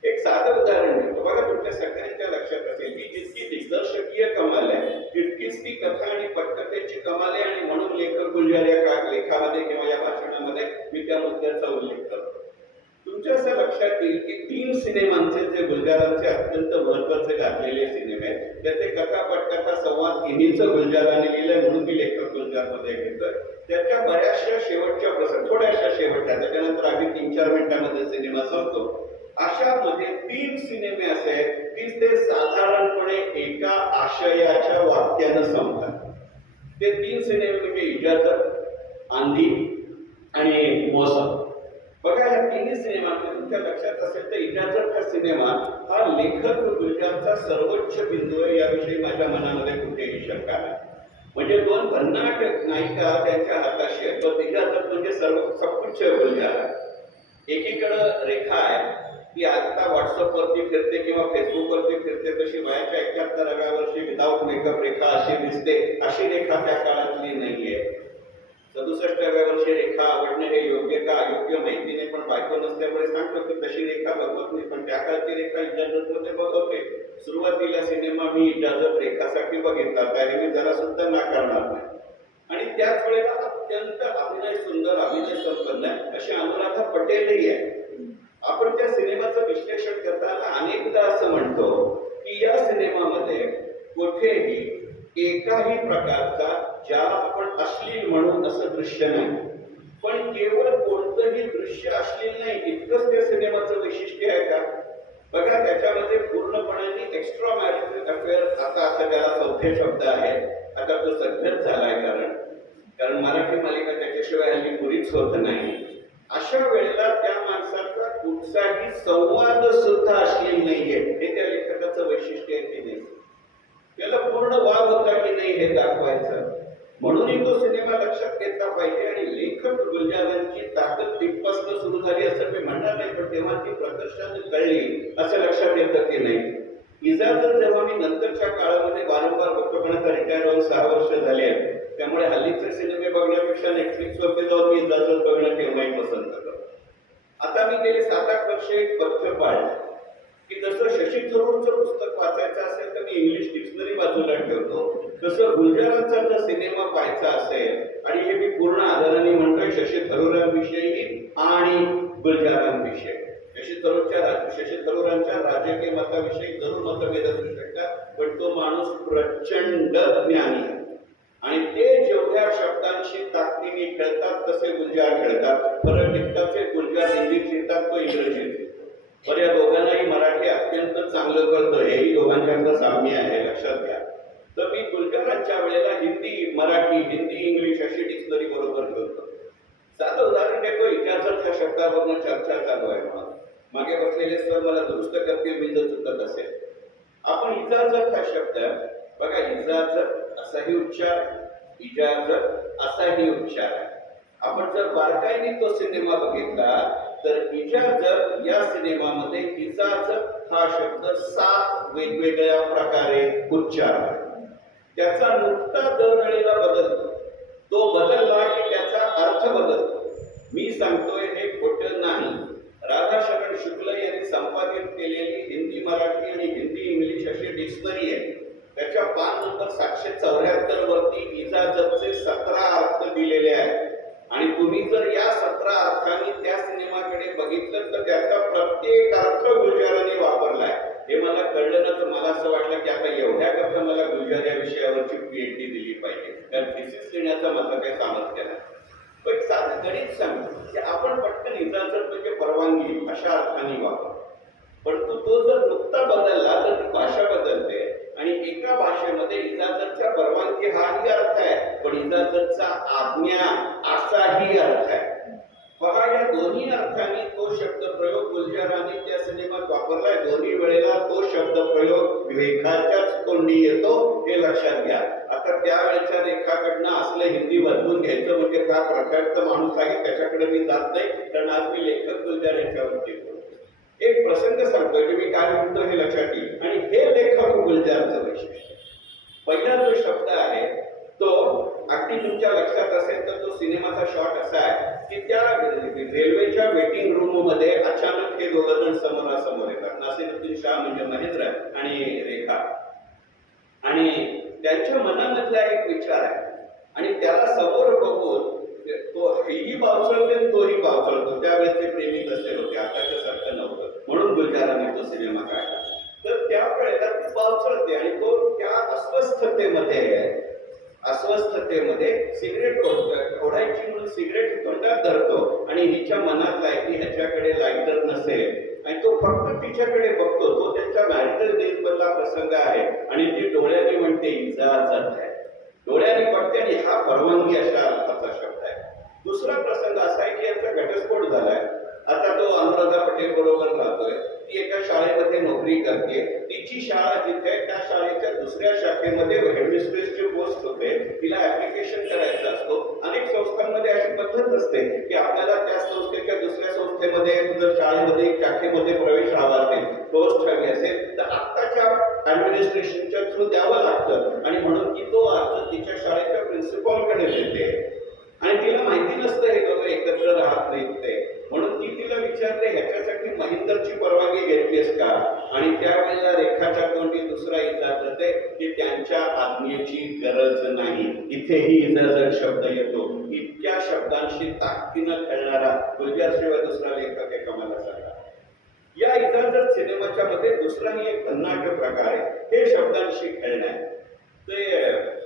एक साधं उदाहरण देतो बघा तुमच्या सगळ्यांच्या लक्षात असेल की जितकी दिग्दर्शकीय कमाल आहे तितकीच ती कथा आणि पटकथेची कमाल आहे आणि म्हणून लेखक गुलजार या लेखामध्ये किंवा या भाषणामध्ये मी त्या मुद्द्याचा उल्लेख करतो. तुमच्या असं लक्षात येईल की 3 सिनेमांचे जे गुलजारांचे अत्यंत महत्वाचे गाजलेले सिनेमे आहेत त्याचे कथा पटकथा संवाद तिन्हीचं गुलजाराने लिहिलंय म्हणून मी लेखक गुलजारमध्ये घेतोय. त्याच्या बऱ्याचशा शेवटच्या प्रसंग थोड्याशा शेवटच्या त्याच्यानंतर आम्ही 3-4 मिनिटांमध्ये सिनेमा संपतो. अशामध्ये 3 सिनेमे असे आहेत की ते साधारणपणे एका आशयाच्या वाक्यानं संपतात. ते 3 सिनेमे म्हणजे इजाजत आंधी आणि मौसम. बघा या 3 सिनेमामध्ये तुमच्या लक्षात असेल तर इजाजत हा सिनेमा हा लेखक गुलजारचा सर्वोच्च बिंदू आहे याविषयी माझ्या मनामध्ये कुठेही शंका नाही. म्हणजे 2 भन्नाट नायिका त्यांच्या हाताशी आहेत पण इजाजत म्हणजे सर्वोच्च गुलजार. एकीकडं रेखा आहे ती आता व्हॉट्सअपवरती फिरते किंवा फेसबुकवरती फिरते तशी वयाच्या 71व्या वर्षी विदाऊट मेकअप रेखा अशी दिसते अशी रेखा त्या काळातली नाहीये. 67व्या वर्षी रेखा आवडणे हे योग्य का अयोग्य माहिती नाही पण बायको नसल्यामुळे सांगतो की तशी रेखा बघत नाही पण त्या काळची रेखा इजाजत मध्ये बघवते. सुरुवातीला सिनेमा मी इजाजत रेखासाठी बघितला त्याने मी जरा सुद्धा नाकारणार नाही. आणि त्याच वेळेला अत्यंत अभिनय सुंदर अभिनय संपन्न अशी अनुराधा पटेलही आहे. आपण त्या सिनेमाचं विश्लेषण करताना अनेकदा असं म्हणतो की या सिनेमामध्ये कुठेही एकाही प्रकारचा ज्याला आपण अश्लील म्हणून असं दृश्य नाही पण केवळ कोणतंही दृश्य अश्लील नाही इतकंच त्या सिनेमाचं वैशिष्ट्य आहे का? बघा त्याच्यामध्ये पूर्णपणे एक्स्ट्रा मॅरिटल अफेअर आता असं त्याला चौथे शब्द आहे आता तो सध्याच झालाय कारण मराठी मालिका त्याच्याशिवाय हल्ली पुरीच होत नाही. अशा वेळेला त्या माणसाचा कुठचाही संवाद सुद्धा अश्लील नाहीये हे त्या लेखकाचं वैशिष्ट्य आहे की नाही. त्याला पूर्ण वाव होता की नाही हे दाखवायचं म्हणूनही तो सिनेमा लक्षात घेतला पाहिजे. आणि लेखक गुलजारांची ताकद तिथपासून सुरू झाली असं मी म्हणणार नाही पण तेव्हा ती प्रकर्षाने कळली असं लक्षात येतं की नाही. इजाजत जेव्हा मी नंतरच्या काळामध्ये वारंवार बघतो पण आता रिटायर होऊन 6 वर्ष झाली आहेत त्यामुळे हल्लीचे सिनेमे बघण्यापेक्षा नेटफ्लिक्सवरती जाऊन मी इजाजत बघणं केव्हाही पसंत करतो. आता मी गेली 7-8 वर्षे एक पथ्य पाळलं की जसं शशी थरूरचं पुस्तक वाचायचं असेल तर मी इंग्लिश डिक्शनरी बाजूला ठेवतो तसं गुलजारांचा जर सिनेमा पाहायचा असेल आणि हे मी पूर्ण आदराने म्हणतोय शशी थरूरांविषयी आणि गुलजारांविषयी. शशी थरूरांच्या राजकीय मताविषयी जरूर मतभेद असू शकतात पण तो माणूस माणूस प्रचंड ज्ञानी आहे. आणि ते जेवढ्या शब्दांशी ताकदीने खेळतात तसे गुलजार खेळतात. फरक इतकाच आहे, गुलजार हिंदीत लिहितात, तो इंग्रजीत लिहितो. बरं, या दोघांनाही मराठी अत्यंत चांगलं कळतं, हेही दोघांच्यातलं साम्य आहे, लक्षात घ्या. तर मी गुलजारांच्या वेळेला हिंदी मराठी, हिंदी इंग्लिश अशी डिक्शनरी बरोबर ठेवतो. साधं उदाहरण देतो, इजाजत ह्या शब्दावरून चर्चा चालू आहे म्हणून. मागे बसलेले सर मला दुरुस्त करतील मी जर चुकत असेल. आपण इजाजत हा शब्द बघा, इजाजत असाही उच्चार, इजाजत असाही उच्चार आहे. आपण जर बारकाईने तो सिनेमा बघितला तर इजाजत या सिनेमामध्ये इजाजत हा शब्द 7 वेगवेगळ्या प्रकारे उच्चार आहे. त्याचा नुकता दरवेळेला बदलतो. तो बदलला की त्याचा अर्थ बदलतो. मी सांगतोय हे खोटं नाही. राधाशरण शुक्ल यांनी संपादित केलेली हिंदी मराठी आणि हिंदी इंग्लिश अशी डिक्शनरी आहे. त्याच्या पान नंबर 774 वरती इजाजतचे 17 अर्थ दिलेले आहेत. आणि तुम्ही जर या 17 अर्थांनी त्या सिनेमाकडे बघितलं तर त्याचा प्रत्येक अर्थ गुलजारांनी वापरलाय. हे मला कळलं ना, तर मला असं वाटलं की आता एवढ्या करता मला गुलजार या विषयावरची PhD दिली पाहिजे, कारण थिसिस लिहिण्याचं माझं काही सामर्थ्य नाही. पण एक साधं गणित सांगतो की आपण पटकन इजाजत म्हणजे परवानगी अशा अर्थाने वापरतो. परंतु तो जर नुकता बदलला तर ती भाषा बदलते. आणि एका भाषेमध्ये इजाजतच्या परवानगी हाही अर्थ आहे, पण इजाजतचा आज्ञा असाही अर्थ आहे. पहा, या दोन्ही अर्थांनी तो शब्द प्रयोग गुलजारांनी त्या सिनेमात वापरलाय. दोन्ही वेळेला तो शब्द प्रयोग रेखाच्याच तोंडी येतो, हे लक्षात घ्या. आता त्यावेळेच्या रेखाकडनं असलं हिंदी बदलून घ्यायचं म्हणजे त्या प्रकारचा माणूस आहे, त्याच्याकडे मी जात नाही, कारण आज मी लेखक गुलजार यांच्यावरती बोलतो. एक प्रसंग सांगतोय की मी काय म्हणतो हे लक्षात येईल. आणि हे लेखक गुलजारचं वैशिष्ट्य. पहिला जो शब्द आहे तो अगदी तुमच्या लक्षात असेल तर तो सिनेमाचा शॉट असा आहे की त्या रेल्वेच्या वेटिंग रूम मध्ये अचानक हे दोघं जण समोरासमोर येतात. नासिरुद्दीन शाह म्हणजे महेंद्र आणि रेखा. आणि त्यांच्या मनामधला एक विचार आहे आणि त्याला समोर बघून तो हेही बावचळते तोही बावचळतो. त्यावेळेस ते प्रेमी तसे होते, आताच्या सारखं नव्हतं, म्हणून गुलजारांनी तो सिनेमा काढला. तर त्यावेळेला ती बावचळते आणि तो त्या अस्वस्थतेमध्ये सिगरेट ओढायची म्हणून सिगरेट तोंडात धरतो. आणि हिच्या मनात आहे की ह्याच्याकडे लायटर नसेल आणि तो फक्त तिच्याकडे बघतो. तो त्यांच्या मॅरिटल डेज मधला प्रसंग आहे आणि ती डोळ्याने म्हणते इजाजत आहे, डोळ्याने बघते आणि हा परवानगी अशा अर्थाचा शब्द आहे. दुसरा प्रसंग असा आहे की याचा घटस्फोट झालाय. आता तो अनुराधा पटेल बरोबर राहतोय. ती एका शाळेमध्ये नोकरी करते. तिची शाळा जिथे त्या शाळेच्या दुसऱ्या शाखेमध्ये हेडमिस्ट्रेसची पोस्ट होते. तिला ऍप्लिकेशन करायचा असतो. अनेक संस्थांमध्ये अशी पद्धत असते की आपल्याला त्या संस्थेच्या दुसऱ्या संस्थेमध्ये जर शाळेमध्ये शाखेमध्ये प्रवेश हवा असेल, पोस्ट हवी असेल तर आत्ताच्या ऍडमिनिस्ट्रेशनच्या थ्रू द्यावं लागतं. आणि म्हणून की तो अर्ज तिच्या शाळेच्या प्रिन्सिपॉलकडे देते. आणि तिला माहिती नसतं हे दोघं एकत्र राहत नाहीत ते. म्हणून ती तिला विचारते ह्याच्यासाठी महेंदरची परवानगी घेतलीस का? आणि त्यावेळेला रेखाच्या तोंडी दुसरा इजाजत आहे की त्यांच्या आज्ञेची गरज नाही. इथेही इजाजत शब्द येतो. इतक्या शब्दांशी ताकदीनं खेळणारा गुलजारशिवाय दुसरा लेखक आहे का मला सांगा. या इजाजत सिनेमाच्या मध्ये दुसराही एक भन्नाट प्रकार आहे, हे शब्दांशी खेळणं आहे. ते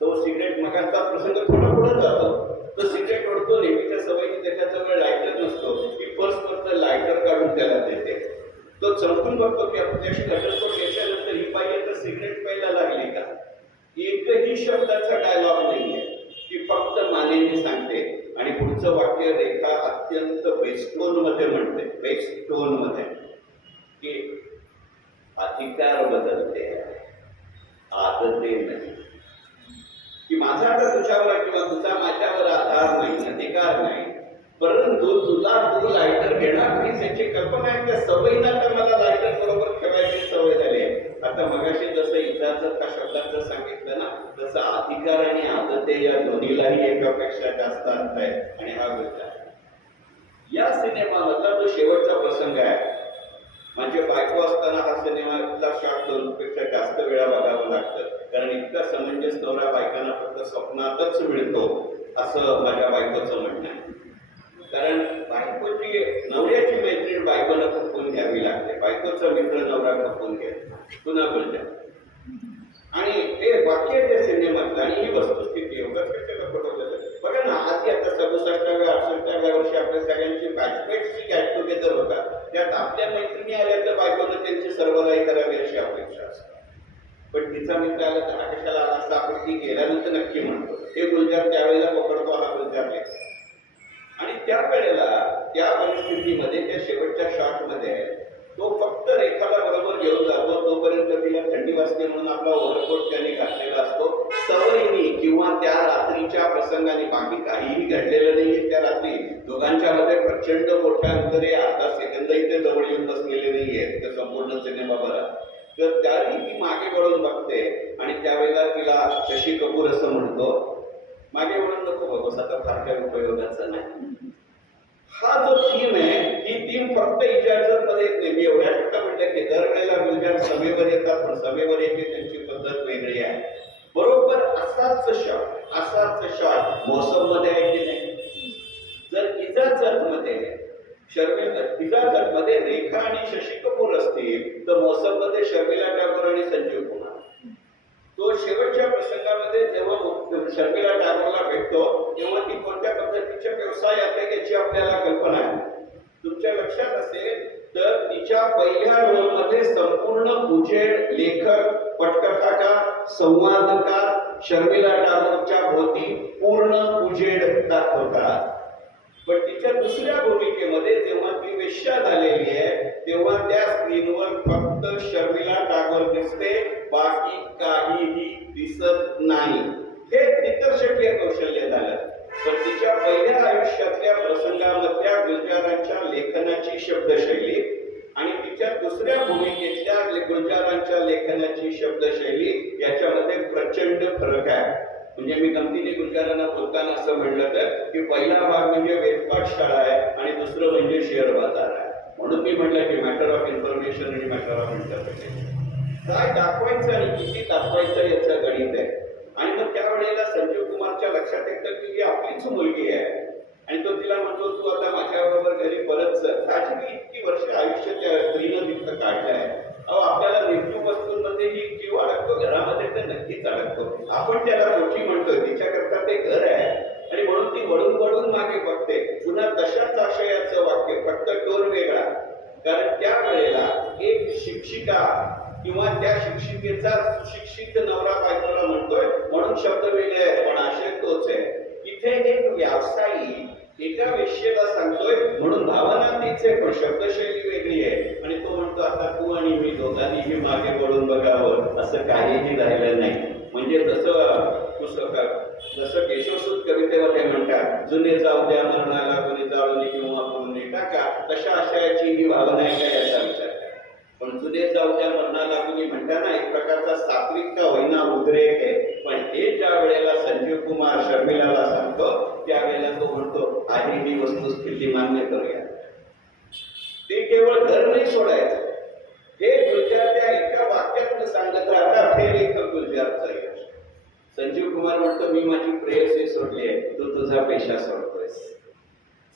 तो सिगरेट मगाचा प्रसंग थोडा पुढे जातो. तो सिगरेट ओढतो, नेहमीच्या सवयीने त्याच्याजवळ लायटर नसतो की पर्समधलं लायटर काढून त्याला देते. तो चमकून बघतो की आपल्याशी घटस्फोट याच्यानंतर ही पाहिजे तर सिगरेट प्यायला लागली का. एकही शब्दाचा डायलॉग नाहीये, ती फक्त मानेने सांगते. आणि पुढचं वाक्य रेखा अत्यंत बेस्टोन मध्ये म्हणते, बेस्टोन मध्ये की अधिकार बदलते, आदते नाही. की माझा आता तुझ्यावर किंवा तुझा माझ्यावर आधार नाही, अधिकार नाही, परंतु तुला तू लायटर घेणार नाहीस याची कल्पना आहे. त्या सवयीनं तर मला लायटर बरोबर ठेवायची सवय झाली आहे. आता मगाशी जसं इजाजत हा शब्दाचं सांगितलं ना, तसं अधिकार आणि आदते या दोन्हीलाही एकापेक्षा जास्त अर्थ आहे. आणि हा विचार या सिनेमामधला जो शेवटचा प्रसंग आहे, म्हणजे बायको असताना हा सिनेमातला शॉट 2 पेक्षा जास्त वेळा बघावं लागतं, कारण इतका समंजस नवरा बायकांना फक्त स्वप्नातच मिळतो असं माझ्या बायकोचं म्हणणं आहे. कारण बायकोची नवऱ्याची मैत्रीण बायकोला खपवून घ्यावी लागते, बायकोचा मित्र नवरा खपवून घ्यायचा. पुन्हा बोलत्या आणि हे वाक्य त्या सिनेमातलं आणि ही वस्तुस्थिती उगाच कशाला पटवलं बघा ना. आधी आता 67व्या 68व्या वर्षी आपल्या सगळ्यांची बॅचमेट्सची गॅट टुगेदर होता. त्यात आपल्या मैत्रिणी आल्या तर बायकोनं त्यांची सर्वदाई करावी अशी अपेक्षा असते. पण तिचा मित्र आला तर हा कशाला आला असता आपण ती गेल्यानंतर नक्की म्हणतो. हे गुलजार त्यावेळेला पकडतो हा गुलजार लेखक. आणि त्या वेळेला त्या परिस्थितीमध्ये त्या शेवटच्या शॉटमध्ये तो फक्त रेखाला बरोबर घेऊन जातो. तोपर्यंत तिला थंडी वाजते म्हणून आपला ओव्हरकोट त्याने घातलेला असतो. सवयीने किंवा त्या रात्रीच्या प्रसंगाने बाकी काहीही घडलेलं नाहीये. त्या रात्री दोघांच्या मध्ये प्रचंड मोठ्या अंतरे अर्धा सेकंदही ते जवळ येऊन बसलेले नाहीये त्या संपूर्ण सिनेमाभरात. तर त्याही ती मागे वळून बघते आणि त्यावेळेला तिला शशी कपूर असं म्हणतो, मागे वळून नको बघूस आता फार काही उपयोगाचं नाही. हा जो थीम आहे ही थीम फक्त इजाजत मध्ये येत नाही. मी एवढ्या टक्का म्हटलं की दरवेळेला गुलजार सभेवर येतात पण सभेवर येते त्यांची पद्धत वेगळी आहे. बरोबर असाच शॉट मौसम मध्ये आहे की नाही. जर इजाजत मध्ये रेखा आणि शशी कपूर असतील तर मौसम मध्ये शर्मिला टागोर आणि संजीव कुमार. तो शेवटच्या प्रसंगामध्ये जेव्हा शर्मिला टागोरला भेटतो तेव्हा ती कोणत्या पद्धतीच्या व्यवसायात आहे याची आपल्याला कल्पना आहे. तुमच्या लक्षात असेल तर तिच्या पहिल्या रोलमध्ये संपूर्ण उजेड लेखक, पटकथाकार, संवादकार शर्मिला टागोरच्या भोवती पूर्ण उजेड दाखवतात. पण तिच्या दुसऱ्या भूमिकेमध्ये जेव्हा ती वेश्या झालेली आहे तेव्हा त्या स्क्रीनवर फक्त शर्मिला टागोर दिसते, बाकी काहीही दिसत नाही. हे दिग्दर्शकीय कौशल्य झालं. पण तिच्या पहिल्या आयुष्यातल्या प्रसंगामधल्या गुलजारांच्या लेखनाची शब्दशैली आणि तिच्या दुसऱ्या भूमिकेतल्या गुलजारांच्या लेखनाची शब्दशैली याच्यामध्ये प्रचंड फरक आहे. म्हणजे मी गमतीने गुलजारांना बोलताना असं म्हणलं तर की पहिला भाग म्हणजे वेदपाठ शाळा आहे आणि दुसरं म्हणजे शेअर बाजार आहे. म्हणून मी म्हटलं की मॅटर ऑफ इन्फॉर्मेशन आणि मॅटर ऑफ इंटरप्रिटेशन. काय दाखवायचं आणि किती दाखवायचं याचं गणित आहे. आणि मग त्यावेळेला संजीव कुमारच्या लक्षात येतं की ही आपलीच मुलगी आहे आणि तो तिला म्हणतो तू आता माझ्याबरोबर घरी परत चल. साहजिक इतकी वर्ष आयुष्याच्या स्त्रीनं तिथं काढलं आहे. अहो आपल्याला निर्जीव वस्तूंमध्ये ही जीव अडकतो, घरामध्ये तर नक्कीच अडकतो. आपण त्याला मोठी म्हणतोय, तिच्याकरता ते घर आहे आणि म्हणून ती वळून मागे बघते. पुन्हा तशाच आशयाचं वाक्य फक्त टोन वेगळा. कारण त्या वेळेला एक शिक्षिका किंवा त्या शिक्षिकेचा शिक्षित नवरा बायकोला म्हणतोय म्हणून शब्द वेगळे आहेत पण आशय तोच आहे. इथे एक व्यावसायिक एका वेश्येला सांगतोय म्हणून भावना तीच आहे पण शब्दशैली वेगळी आहे. आणि तो म्हणतो आता तू आणि मी दोघांनीही मागे वळून बघावं असं काहीही राहिलं नाही. म्हणजे जसं केशवसूत कवितेमध्ये म्हणतात जुने जाऊ द्या मरणाला कोणी जाळून किंवा कोणी टाका, तशा आशयाची ही भावना आहे का याचा विचार करा. पण जुने जाऊ द्या मरणाला कोणी म्हणताना एक प्रकारचा सात्विक का होईना उद्रेक आहे. पण हे ज्या वेळेला संजीव कुमार शर्मिलाला सांगतो त्यावेळेला तो म्हणतो आधी ही वस्तुस्थिती मान्य करूया. ते केवळ घर नाही सोडायचं. हे गुलजार त्या एका वाक्यात सांगत राहतात हे लेखक गुलजारचं यश. संजीव कुमार म्हणतो मी माझी प्रेयसी सोडली आहे, तू तुझा पेशा सोडतोयस.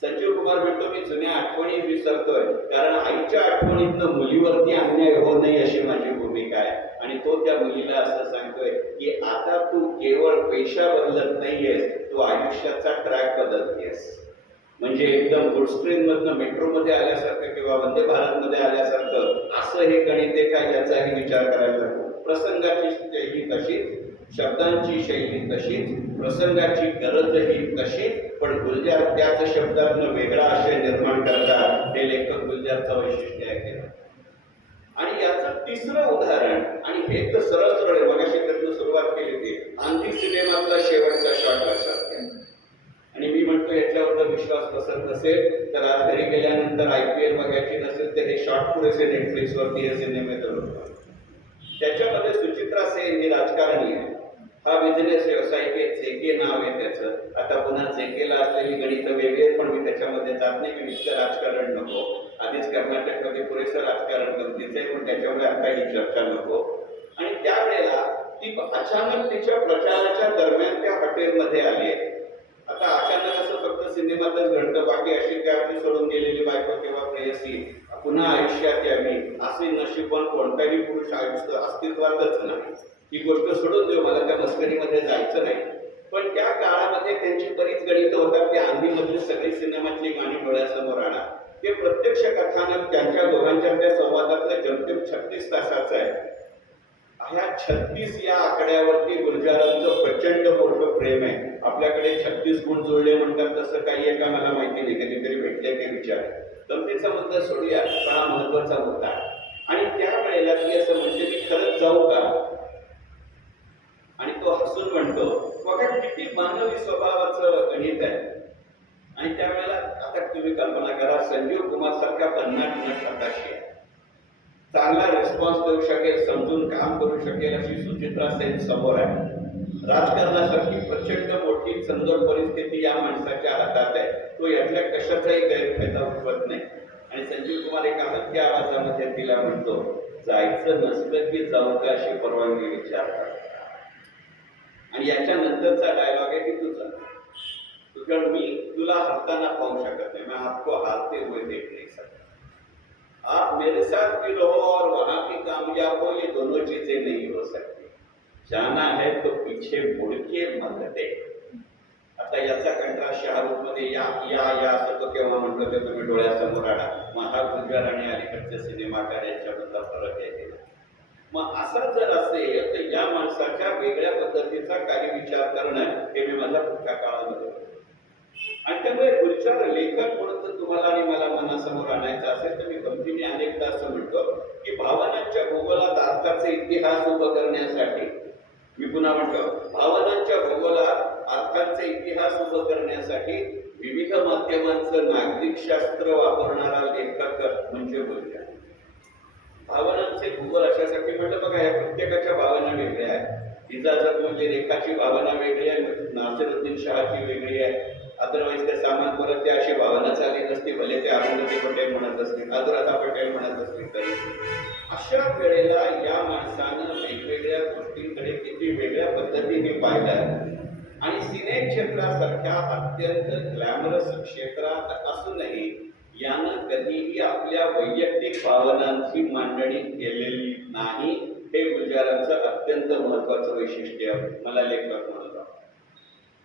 संजीव कुमार म्हणतो मी जुन्या आठवणी विसरतोय कारण आईच्या आठवणीतनं मुलीवरती अन्याय होऊ नये अशी माझी भूमिका आहे. आणि तो त्या मुलीला असं सांगतोय की आता तू केवळ पेशा बदलत नाहीयेस, तू आयुष्याचा ट्रॅक बदलतेस. म्हणजे एकदम गुड्स ट्रेन मधनं मेट्रोमध्ये आल्यासारखं किंवा वंदे भारत मध्ये आल्यासारखं असं हे गणित आहे का याचाही विचार करायला लागतो. प्रसंगाची शैली तशीच, शब्दांची शैली तशीच, प्रसंगाची गरजही तशीच, पण गुलजार त्याच शब्दातनं वेगळा आशय निर्माण करतात. हे लेखक गुलजारचं वैशिष्ट्य आहे. आणि याचं तिसरं उदाहरण आणि हे तर सरळ मगाशी त्यातनं सुरुवात केली होती आंधी सिनेमातला शेवटचा शॉट लक्षात घ्या. आणि मी म्हणतो याच्यावर विश्वास बसत नसेल तर आज घरी गेल्यानंतर IPL बघायची नसेल तर हे शॉर्ट पुरेसे नेटफ्लिक्सवरती हे सिनेमे धरून. त्याच्यामध्ये सुचित्रा सेन ही राजकारणी आहे. हा बिझनेस व्यावसायिक आहे, जेके नाव आहे त्याचं. आता पुन्हा जेकेला असलेली गणित वेगळी आहेत पण मी त्याच्यामध्ये जात नाही की नुसतं राजकारण नको. आधीच कर्नाटकमध्ये पुरेसं राजकारण गमतीचं आहे पण त्याच्यामुळे आता ही चर्चा नको. आणि त्यावेळेला ती अचानक तिच्या प्रचाराच्या दरम्यान त्या हॉटेलमध्ये आली आहे. आता अचानक असं फक्त सिनेमातच घडतं, बाकी अशी काय आपली सोडून गेलेली बायको किंवा प्रेयसी पुन्हा आयुष्यात यावी असे नशीबवान कोणताही पुरुष आयुष्य अस्तित्वातच नाही. ही गोष्ट सोडून देऊ, मला त्या मस्करीमध्ये जायचं नाही. पण त्या काळामध्ये त्यांची बरीच गणितं होतात. त्या आंधीमधली सगळी सिनेमातली गाणी डोळ्यासमोर आणा. ते प्रत्यक्ष कथानक त्यांच्या दोघांच्या त्या संवादातलं जमतेम 36 तासाचं आहे. ह्या 36 या आकड्यावरती गुलजारांचं प्रचंड मोठं प्रेम आहे. आपल्याकडे 36 गुण जुळले म्हणतात, तसं काही आहे का मला माहिती नाही. कधीतरी भेटले ते विचार. गमतीचा मुद्दा सोडूया, पण हा महत्वाचा मुद्दा आहे. आणि त्या वेळेला ती असं म्हणजे मी खरंच जाऊ का? आणि तो हसून म्हणतो, बघा किती मानवी स्वभावाचं गणित आहे. आणि त्यावेळेला आता तुम्ही कल्पना करा, संजीव कुमार सारखा भन्नाट नट हाताशी आहे, चांगला रिस्पॉन्स देऊ शकेल, समजून काम करू शकेल अशी सुचित्रा सेन समोर आहे. राजकारणासारखी प्रचंड मोठी संदर्भ परिस्थिती या माणसाच्या हातात आहे. तो यातल्या कशाचाही गैरफायदा उठवत नाही. आणि संजीव कुमार एका हलक्या आवाजामध्ये तिला म्हणतो, जायचं नसलं की जाऊ का अशी परवानगी विचारतात. आणि याच्यानंतरचा डायलॉग आहे की तुझा मी तुला हरताना पाहू शकत नाही, मैं आपको हारते हुए देख नहीं सकता. आप मेरे साथ भी रहो और वहां भी कामयाब हो, ये दोनों चीजें नहीं हो सकती. जाना है तो पीछे मुड़ के मत देख. आता याचा कंट्रास्ट शाहरुख मध्ये या या या असं तो केव्हा म्हटलं ते तुम्ही डोळ्यासमोर आणा. मग गुलजार आणि अलीकडचे सिनेमाकार यांच्याबद्दल फरक आहे. मग असा जर असेल तर या माणसाच्या वेगळ्या पद्धतीचा काही विचार करणं हे मी माझ्या पुढच्या काळामध्ये. आणि त्यामुळे गुलजार लेखक म्हणून जर तुम्हाला आणि मला मनासमोर आणायचं असेल तर मी गमतीने अनेकदा असं म्हणतो की भावनांच्या भूगोलात अर्थाचे इतिहास उभं करण्यासाठी, मी पुन्हा म्हणतो, भावनांच्या भूगोलात अर्थांचे इतिहास उभं करण्यासाठी विविध माध्यमांचं नागरिक शास्त्र वापरणारा लेखक म्हणजे गुलजार. भावनांचे भूगोल अशासाठी म्हटलं, बघा या प्रत्येकाच्या भावना वेगळ्या आहेत. इजाजत म्हणजे रेखाची भावना वेगळी आहे, नासिरुद्दीन शहाची वेगळी आहे. अदरवाईज त्या सामानपुरात त्या अशी भावना चालली नसती, भले ते अरुंधती पटेल म्हणत असतील, अनुराधा पटेल म्हणत असतील तरी. अशा वेळेला या माणसानं वेगवेगळ्या गोष्टींकडे किती वेगळ्या पद्धतीने पाहिलं. आणि सिने क्षेत्रासारख्या अत्यंत ग्लॅमरस क्षेत्रात असूनही यानं कधीही आपल्या वैयक्तिक भावनांची मांडणी केलेली नाही. हे गुलजारांचं अत्यंत महत्वाचं वैशिष्ट्य मला लेखक म्हणतो.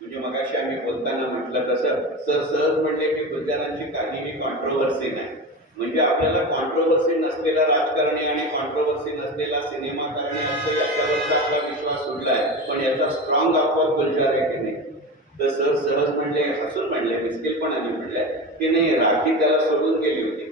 म्हणजे मगाशी आम्ही बोलताना म्हटलं तसं सहज म्हणले की गुलजारांची काहीही कॉन्ट्रोवर्सी नाही. म्हणजे आपल्याला कॉन्ट्रोवर्सी नसलेला राजकारणी आणि कॉन्ट्रोवर्सी नसलेला सिनेमा करणे असं याच्यावरचा आपला विश्वास उडलाय. पण याचा स्ट्रॉंग आपोआप गुलजार आहे की नाही. तर सहज म्हणले, हसून म्हणले, मिस्किलपणाने म्हणले की नाही, राखी त्याला सोडून गेली होती.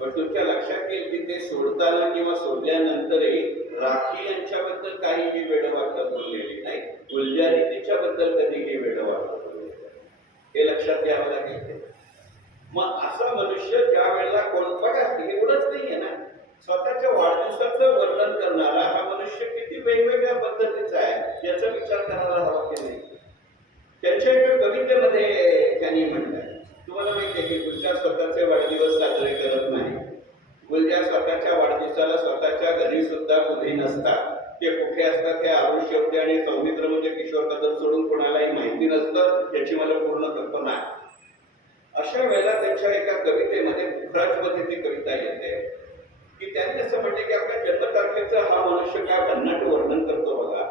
पण तुमच्या लक्षात येईल की ते सोडताना किंवा सोडल्यानंतरही राखी यांच्याबद्दल काहीही वेडवाकडं बोललेली नाही. गुलजारी तिच्याबद्दल कधीही वेडवाकडं बोललेली नाही. हे लक्षात घ्यावं लागेल. मग असा मनुष्य ज्या वेळेला बघा एवढंच नाहीये ना, स्वतःच्या वाढदिवसाचं वर्णन करणारा हा मनुष्य किती वेगवेगळ्या पद्धतीचा आहे याचा विचार करायला हवा की नाही. त्यांच्या एका कवितेमध्ये त्यांनी म्हटलंय, तुम्हाला माहिती आहे की गुलजार स्वतःचे वाढदिवस साजरे करत नाही. गुलजार स्वतःच्या वाढदिवसाला स्वतःच्या घरी सुद्धा कुठे नसतात. ते कुठे असतात ते आयुष्य होते आणि सौमित्र म्हणजे किशोर कदम सोडून कोणालाही माहिती नसतं, याची मला पूर्ण कल्पना आहे. अशा वेळेला त्यांच्या एका कवितेमध्ये पुखराजमध्ये ती कविता येते की त्यांनी असं म्हणले की आपल्या जन्मतारखेचं हा मनुष्य काय भन्नाट वर्णन करतो बघा.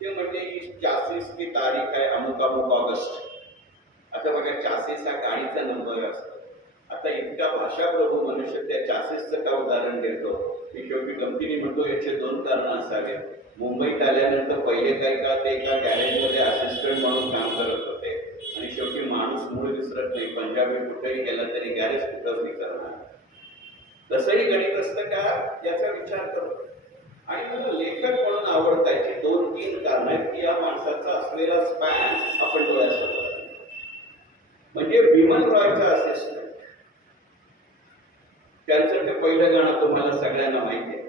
ते म्हणले की 86 की तारीख आहे, अमुक अमुक ऑगस्ट. आता बघा 86 हा गाडीचा नंबर असतो. आता इतका भाषाप्रभू मनुष्य त्या 86चं का उदाहरण देतो. मी शेवटी गमतीने म्हणतो याचे 2 कारणं असावेत. मुंबईत आल्यानंतर पहिले काही काळ ते एका गॅरेजमध्ये असिस्टंट म्हणून काम करत होते आणि शेवटी माणूस मूळ विसरत नाही. पंजाबी कुठेही गेला तरी गॅरेज कुठंच विसरणार. तसंही गणित असतं का याचा विचार करतो. आणि मला लेखक म्हणून आवडतायची 2-3 कारणं आहेत की या माणसाचा असलेला स्पॅन आपण डोळ्यासमोर. म्हणजे विमल रॉयचा असिस्टंट, त्यांचं ते पहिलं गाणं तुम्हाला सगळ्यांना माहिती आहे.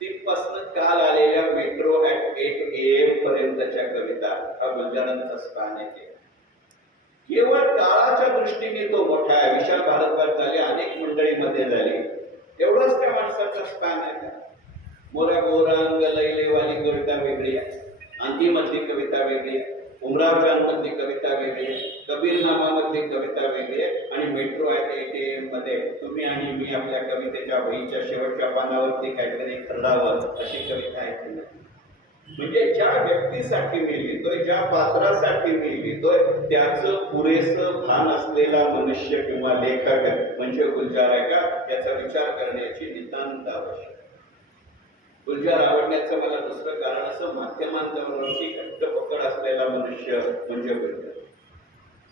तिथपासून काल आलेल्या मेट्रो ॲट 8 AM पर्यंतच्या कविता हा गुलजारांचा स्पॅन आहे. केवळ काळाच्या दृष्टीने तो मोठा आहे. विशाल भारद्वाज झाले, अनेक मंडळीमध्ये झाले, एवढाच त्या माणसाचा स्पॅन आहे. मोऱ्या गोरांग लैलेवाली कविता वेगळी आहे, आंधीमधली कविता वेगळी आहे, उमराव जान मधली कविता वेगळी आहे, कबीरनामा मधली कविता वेगळी आहे आणि मेट्रो ॲट माझ्याकडे येते मध्ये तुम्ही आणि मी आपल्या कवितेच्या वहीच्या शेवटच्या पानावरती काहीतरी खरडावं अशी कविता ऐकली नाही. म्हणजे ज्या व्यक्तीसाठी मी लिहितोय, ज्या पात्रासाठी मी लिहितोय, त्याचं पुरेसं भान असलेला मनुष्य किंवा लेखक म्हणजे गुलजार आहे का, याचा विचार करण्याची नितांत आवश्यक. गुलजार आवडण्याचं मला दुसरं कारण असं, माध्यमांवरती घट्ट पकड असलेला मनुष्य म्हणजे गुलजार.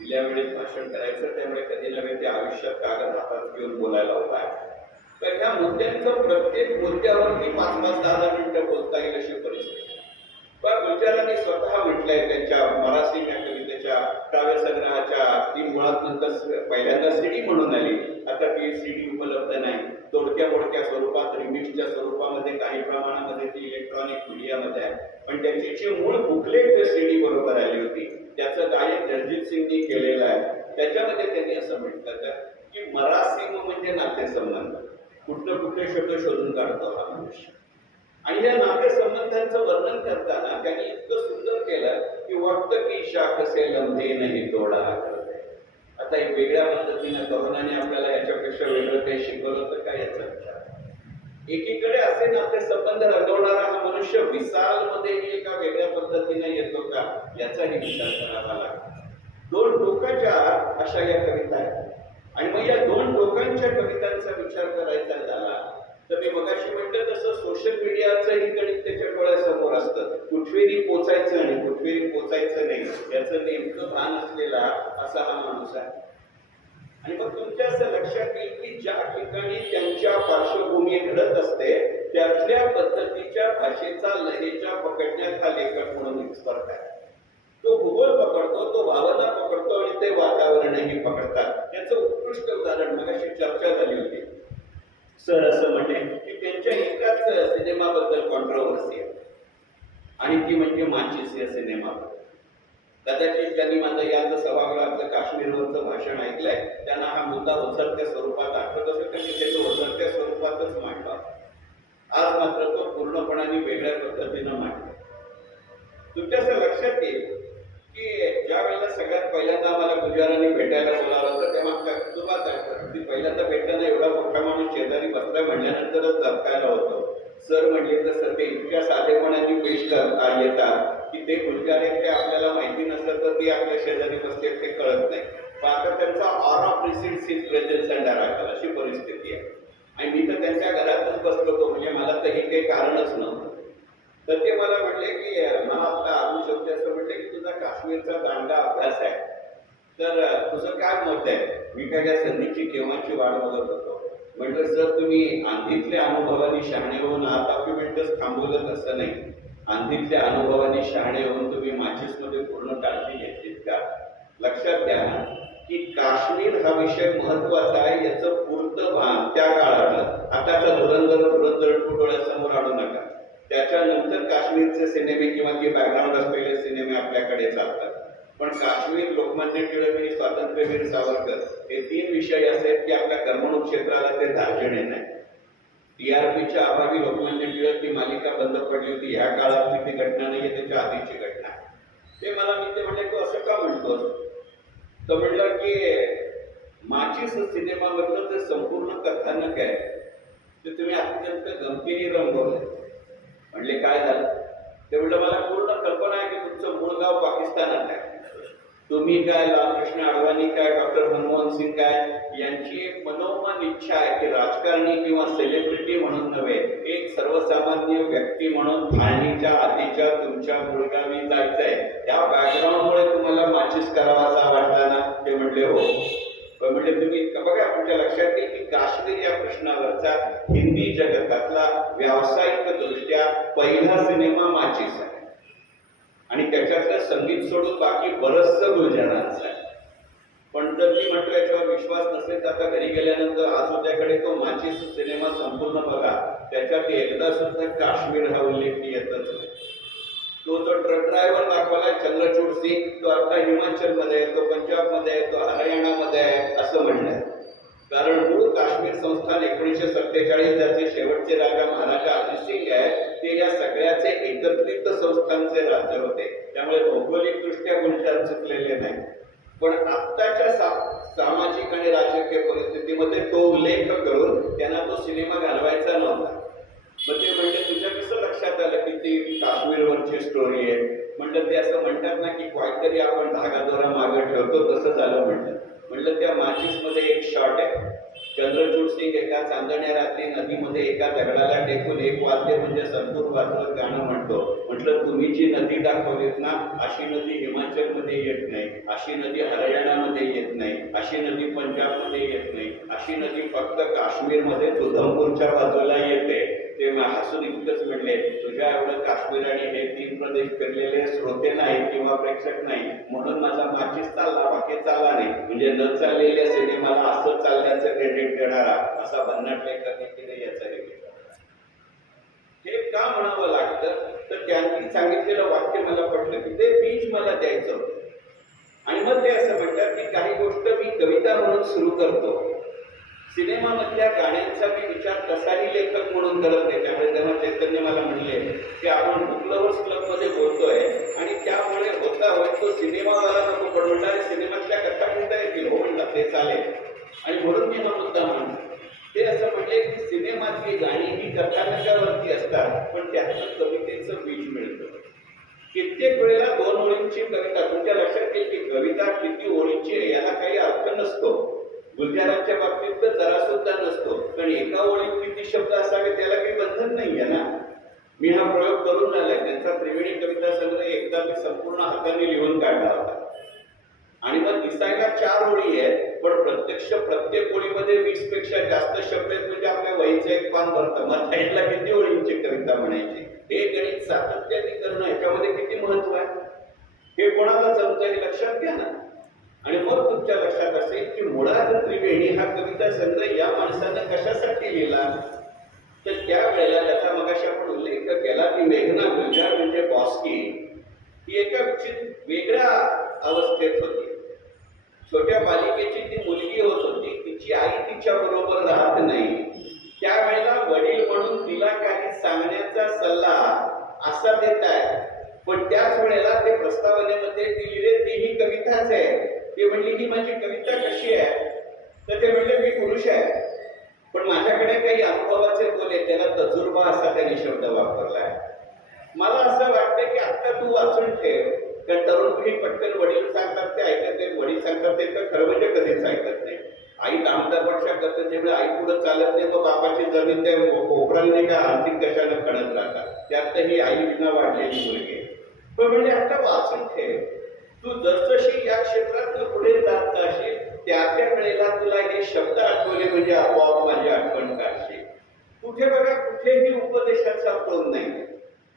दिल्या वेळेत भाषण करायचं, त्यामुळे कधी नव्हे ते आयुष्यात कागद हातात घेऊन बोलायला होता. तर ह्या मुद्द्यांचं प्रत्येक मुद्द्यावरती 5-5, 10 मिनिटं बोलता येईल अशी परिस्थिती. पण गुलजारांनी स्वतः म्हटलंय त्यांच्या मराठी या कवितेच्या काव्यसंग्रहाच्या, ती मुळात नंतर पहिल्यांदा सीडी म्हणून आली, आता ती सीडी उपलब्ध नाही, तोडक्या मोडक्या स्वरूपात रिमिक्सच्या स्वरूपामध्ये काही प्रमाणामध्ये ती इलेक्ट्रॉनिक मीडियामध्ये आहे. पण त्याची जी मूळ बुकलेट सीडी बरोबर आली होती, त्याचं गायन रणजित सिंगनी केलेलं आहे. त्याच्यामध्ये त्यांनी असं म्हटलं की मरासिम म्हणजे नातेसंबंध, कुठलं कुठले शब्द शोधून काढतो हा मनुष्य. आणि या नातेसंबंधांचं वर्णन करताना त्यांनी इतकं सुंदर केलं की वाटतं की शाख से लंबे नाही तोडा करते. आता एक वेगळ्या पद्धतीनं करुणाने आपल्याला याच्यापेक्षा वेगळं काही शिकवलं तर काय याचा विचार. एकीकडे असे नातेसंबंध रंगवणारा हा मनुष्य विसालमध्येही एका वेगळ्या पद्धतीने येतो का, याचाही विचार करावा लागतो. दोन टोकाच्या अशा या कविता आहेत. आणि मग या दोन टोकांच्या कवितांचा विचार करायचा झाला तर मी मगाशी म्हटलं तसं सोशल मीडियाचंही गणित त्याच्या डोळ्यासमोर असतं. कुठेही पोचायचं आणि कुठेही पोचायचं नाही याचं नेमकं भान असलेला असा हा माणूस आहे. आणि मग तुमच्या असं लक्षात येईल की ज्या ठिकाणी त्यांच्या पार्श्वभूमी घडत असते त्यातल्या पद्धतीच्या भाषेचा लहेजा पकडण्यात हा लेखक म्हणून एक्सपर्ट आहे. तो भूगोल पकडतो, तो भावना पकडतो आणि ते वातावरणही पकडतात. याचं उत्कृष्ट उदाहरण मगाशी चर्चा झाली होती. सर असं म्हणे की त्यांच्या एकाच सिनेमाबद्दल कॉन्ट्रोवर्सी आहे आणि ती म्हणजे माचीस या सिनेमाबद्दल. कदाचित ज्यांनी माझं याचं सभागृहातलं काश्मीरवरचं भाषण ऐकलंय त्यांना हा मुद्दा ओझरत्या स्वरूपात आठवत असेल, त्यांनी त्याचं ओझरत्या स्वरूपातच मांडला. आज मात्र तो पूर्णपणाने वेगळ्या पद्धतीनं मांडला. तुमच्या असं लक्षात येईल की ज्या वेळेला सगळ्यात पहिल्यांदा आम्हाला गुलजारांनी भेटायला बोलावलं होतं तेव्हा सुरुवात आहे, पहिल्यांदा भेटताना एवढा मोठा माणूस शेजारी बसला म्हणल्यानंतरच धक्कायला होतं. सर म्हणले तर सर ते इतक्या साधेपणाने पेश येतात की ते गुलजार आहेत ते आपल्याला माहिती नसलं तर ते आपल्या शेजारी बसले ते कळत नाही. पण आता त्यांचा aura प्रिसिड्स his presence and arrival अशी परिस्थिती आहे. आणि मी तर त्यांच्या घरातच बसलो होतो, म्हणजे मला तर हे काही कारणच नव्हतं. तर ते मला म्हटले की मला आता अरुण शेवटी असं म्हटले की तुझा काश्मीरचा दांडगा अभ्यास आहे, तर तुझं काय मत आहे. मी काय या संधीची केव्हाची वाट बघत होतो. म्हटलं सर तुम्ही आंधीतल्या अनुभवानी शहाणे होऊन हा डॉक्युमेंटच थांबवलं तसं नाही. आंधीतल्या अनुभवानी शहाणे होऊन तुम्ही माचीसमध्ये पूर्ण काळजी घेतलीत का. लक्षात घ्या की काश्मीर हा विषय महत्वाचा आहे याचं पुरतं भान त्या काळातलं. आताचा धुरंधर डोळ्यासमोर आणू नका. त्याच्यानंतर काश्मीरचे सिनेमे किंवा ती बॅकग्राऊंड असलेले सिनेमे आपल्याकडे चालतात. पण काश्मीर, लोकमान्य टिळक आणि स्वातंत्र्यवीर सावरकर हे 3 विषय असे आहेत की आपल्या कर्मणूक क्षेत्राला ते दार्जिने नाही. टीआरपीच्या अभावी लोकमान्य टिळक ही मालिका बंद पडली होती. ह्या काळातली ती घटना नाहीये, त्याच्या आधीची घटना. ते मला मी ते म्हणले तू असं का म्हणतोस. तो म्हटलं की माचीस सिनेमामधलं जे संपूर्ण कथानक आहे ते तुम्ही अत्यंत गमतीने रंगवलं. म्हणले काय झालं. ते म्हटलं मला पूर्ण कल्पना आहे की तुमचं मूळ गाव पाकिस्तानात आहे. तुम्ही काय, रामकृष्ण अडवाणी काय, डॉक्टर मनमोहन सिंग काय, यांची एक मनोमन इच्छा आहे की राजकारणी किंवा सेलिब्रिटी म्हणून नव्हे, एक सर्वसामान्य व्यक्ती म्हणून फाळणीच्या आधीच्या तुमच्या मूळगावी जायचंय. त्या बॅकग्राऊंडमुळे तुम्हाला माचीस करावासा वाटला ना. ते म्हटले हो. पण म्हणजे तुम्ही बघा तुमच्या लक्षात येईल की काश्मीर या प्रश्नावरचा हिंदी जगतातला व्यावसायिक दृष्ट्या पहिला सिनेमा माचीस आहे. आणि त्याच्यातलं संगीत सोडून बाकी बरंचसं गुलजारांचं आहे. पण जर मी म्हटलं याच्यावर विश्वास नसेल तर आता घरी गेल्यानंतर आज उद्याकडे तो माचीस सिनेमा संपूर्ण बघा. त्याच्यात एकदा सुद्धा काश्मीर हा उल्लेख येतच नाही. तो जो ट्रक ड्रायव्हर दाखवलाय चंद्रचूड सिंग, तो आता हिमाचलमध्ये आहे, तो पंजाबमध्ये आहे, तो हरियाणामध्ये आहे असं म्हणणं. कारण मूळ काश्मीर संस्थान 1947 ज्याचे शेवटचे राजा महाराजा हरिसिंग आहेत ते या सगळ्याचे एकत्रित संस्थांचे राज्य होते. त्यामुळे भौगोलिक दृष्ट्या गुलजार चुकलेले नाही. पण आत्ताच्या सामाजिक आणि राजकीय परिस्थितीमध्ये तो उल्लेख करून त्यांना तो सिनेमा घालवायचा नव्हता. मग ते म्हणले तुझ्या कसं लक्षात आलं की ती काश्मीरवरची स्टोरी आहे? म्हणलं ते असं म्हणतात ना की काहीतरी आपण धागादोरा मागे ठेवतो, तसं झालं. म्हणलं त्या माचीस मध्ये एक शॉट आहे. चंद्रचूड सिंग एका चांदण्या रात्री नदीमध्ये एका दगडाला टेकून एक वाद्य म्हणजे संतूर वाजवत गाणं म्हणतो. म्हटलं तुम्ही जी नदी दाखवलीत ना, अशी नदी हिमाचलमध्ये येत नाही, अशी नदी हरियाणामध्ये येत नाही, अशी नदी पंजाबमध्ये येत नाही, अशी नदी फक्त काश्मीरमध्ये उधमपूरच्या बाजूला येते. ते हसून इतकंच म्हणले, तुझ्या एवढं काश्मीर आणि हे 3 प्रदेश फिरलेले श्रोते नाही किंवा प्रेक्षक नाही म्हणून माझा माचीस चालला, बाकी चालला नाही. म्हणजे न चाललेल्या सिनेमाला असं चालण्याचं क्रेडिट देणारा असा भन्नाट लेखक की नाही याचा हे का म्हणावं लागतं? तर त्यांनी सांगितलेलं वाक्य मला पटलं की ते बीज मला द्यायचं होतं. आणि मग ते असं म्हणतात की काही गोष्ट मी कविता म्हणून सुरू करतो, सिनेमामधल्या गाण्यांचा मी विचार कसाही लेखक म्हणून करत नाही. त्यामुळे तेव्हा चैतन्य मला म्हणले की आपण बुक लव्हर्स क्लबमध्ये बोलतोय आणि त्यामुळे होता होय तो सिनेमावाला नको, पण म्हणणारे सिनेमातल्या कथा म्हणता येतील, हो म्हणतात ते चालेल. आणि म्हणून मी हा मुद्दा म्हणतो. ते असं म्हणले की सिनेमातली गाणी ही कथानकावरती असतात, पण त्यातनं कवितेचं बीज मिळतं. कित्येक वेळेला 2 ओळींची कविता, तुमच्या लक्षात येईल की कविता किती ओळींची आहे याला काही अर्थ नसतो. गुलजारांच्या बाबतीत तर जरा सुद्धा नसतो, पण एका ओळीत किती शब्द असावे त्याला काही बंधन नाहीये ना. मी हा प्रयोग करून आलाय. त्यांचा त्रिवेणी कविता संग्रह एकदा मी संपूर्ण हाताने लिहून काढला होता. आणि मग दिसायला 4 ओळी आहेत, पण प्रत्येक ओळीमध्ये 20 पेक्षा जास्त शब्द आहेत. म्हणजे आपल्या वहीचं एक पान भरतं. मग त्याला किती ओळींची कविता म्हणायची? हे गणित सातत्याने करणं याच्यामध्ये किती महत्व आहे हे कोणाला जमतं हे लक्षात घ्या ना. आणि मग तुमच्या लक्षात असेल की मुळात त्रिवेणी हा कविता संग्रह या माणसानं कशासाठी लिहिला? तर त्यावेळेला त्याचा मगाशी आपण उल्लेख केला की मेघना गुलजार म्हणजे बॉस्की ही एका वेगळ्या अवस्थेत होती. छोट्या बालिकेची ती मुलगी होत होती. तिची आई तिच्या बरोबर राहत नाही. त्यावेळेला वडील म्हणून तिला काही सांगण्याचा सल्ला असा देत आहे, पण त्याच वेळेला ते प्रस्तावनेमध्ये दिलेले तीही कविताच आहे. ते म्हणली की माझी कविता कशी आहे? तर ते म्हणले मी पुरुष आहे, पण माझ्याकडे काही अनुभवाचे बोले, त्याला तजुर्बा असा त्यांनी शब्द वापरलाय. मला असं वाटतं की आता तू वाचून ठेव. कारण तरुण पिढी पटकन वडील सांगतात ते ऐकत नाही, वडील सांगतात ते तर खरं म्हणजे कधीच ऐकत नाही. आई दामदापक्षा करते त्यामुळे आई पुढे चालत नाही, मग बापाची जमीन त्या कोपराने का आणखी कशानं खणत राहतात. त्यातही आई विना वाढलेली मुलगी. पण म्हणजे आता वाचून ठेव. तू जसजशी या क्षेत्रात पुढे जात जाशील त्या वेळेला तुला हे शब्द आठवले म्हणजे आपोआप माझी आठवण काढशील. कुठे बघा कुठेही उपदेशाचा तोल नाही.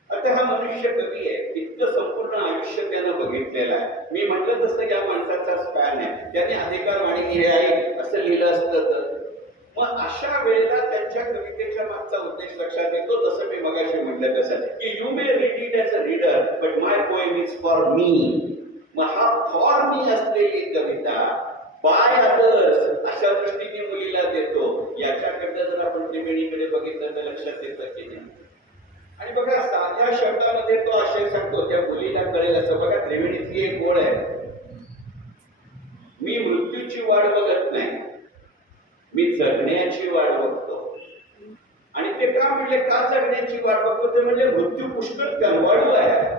आता हा मनुष्य कवी आहे, इतकं संपूर्ण आयुष्य त्यानं बघितलेलं आहे. मी म्हटलं तसं या माणसाचा स्पॅन आहे. त्याने अधिकारवाणी हे आहे असं लिहिलं असतं तर मग अशा वेळेला त्यांच्या कवितेच्या मागचा उद्देश लक्षात येतो. जसं मी मगाशी म्हटलं तसं की you may read it as a reader but my poem is for me. मग हा फॉर मी असलेली कविता बाय अदर्स अशा दृष्टीने मुलीला देतो. याच्याकडनं जर आपण त्रिवेणीकडे बघितलं तर लक्षात येतं की नाही. आणि बघा साध्या शब्दामध्ये तो आशय सांगतो त्या मुलीला कळेल असं. बघा त्रिवेणीतली एक गोड आहे, मी मृत्यूची वाट बघत नाही, मी जगण्याची वाट बघतो. आणि ते का म्हणले का जगण्याची वाट बघतो? ते म्हणजे मृत्यू पुष्कळ कनवाळू आहे.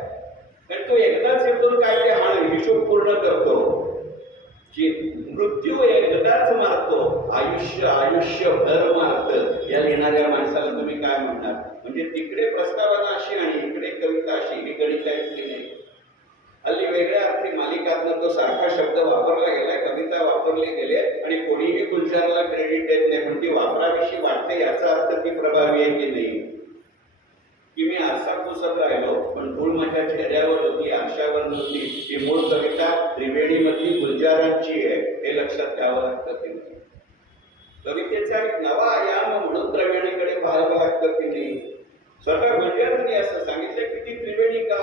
कारण तो एकदाच येतो काय ते हिशोब पूर्ण करतो. की मृत्यू एकदाच मारतो, आयुष्यभर मारत. या लिहिणाऱ्या माणसाला तुम्ही काय म्हणणार? म्हणजे तिकडे प्रस्तावना अशी आणि इकडे कविता अशी, ही गणितातली नाही. हल्ली वेगळ्या अर्थी मालिकातनं तो सारखा शब्द वापरला गेलाय, कविता वापरले गेले आणि कोणीही गुलजारला क्रेडिट देत नाही. पण ती वापराविषयी वाटते याचा अर्थ ती प्रभावी आहे की नाही. की मी आरसा पुसत राहिलो पण धूळ माझ्या चेहऱ्यावर होती, आरशावर नव्हती. ही मूळ कविता त्रिवेणीमधली गुलजारांची आहे हे लक्षात घ्यावं लागतं की नाही. कवितेचा एक नवा आयाम म्हणून त्रिवेणीकडे पाहावं लागतं की नाही. स्वतः गुलजारांनी असं सांगितलं की ती त्रिवेणी का?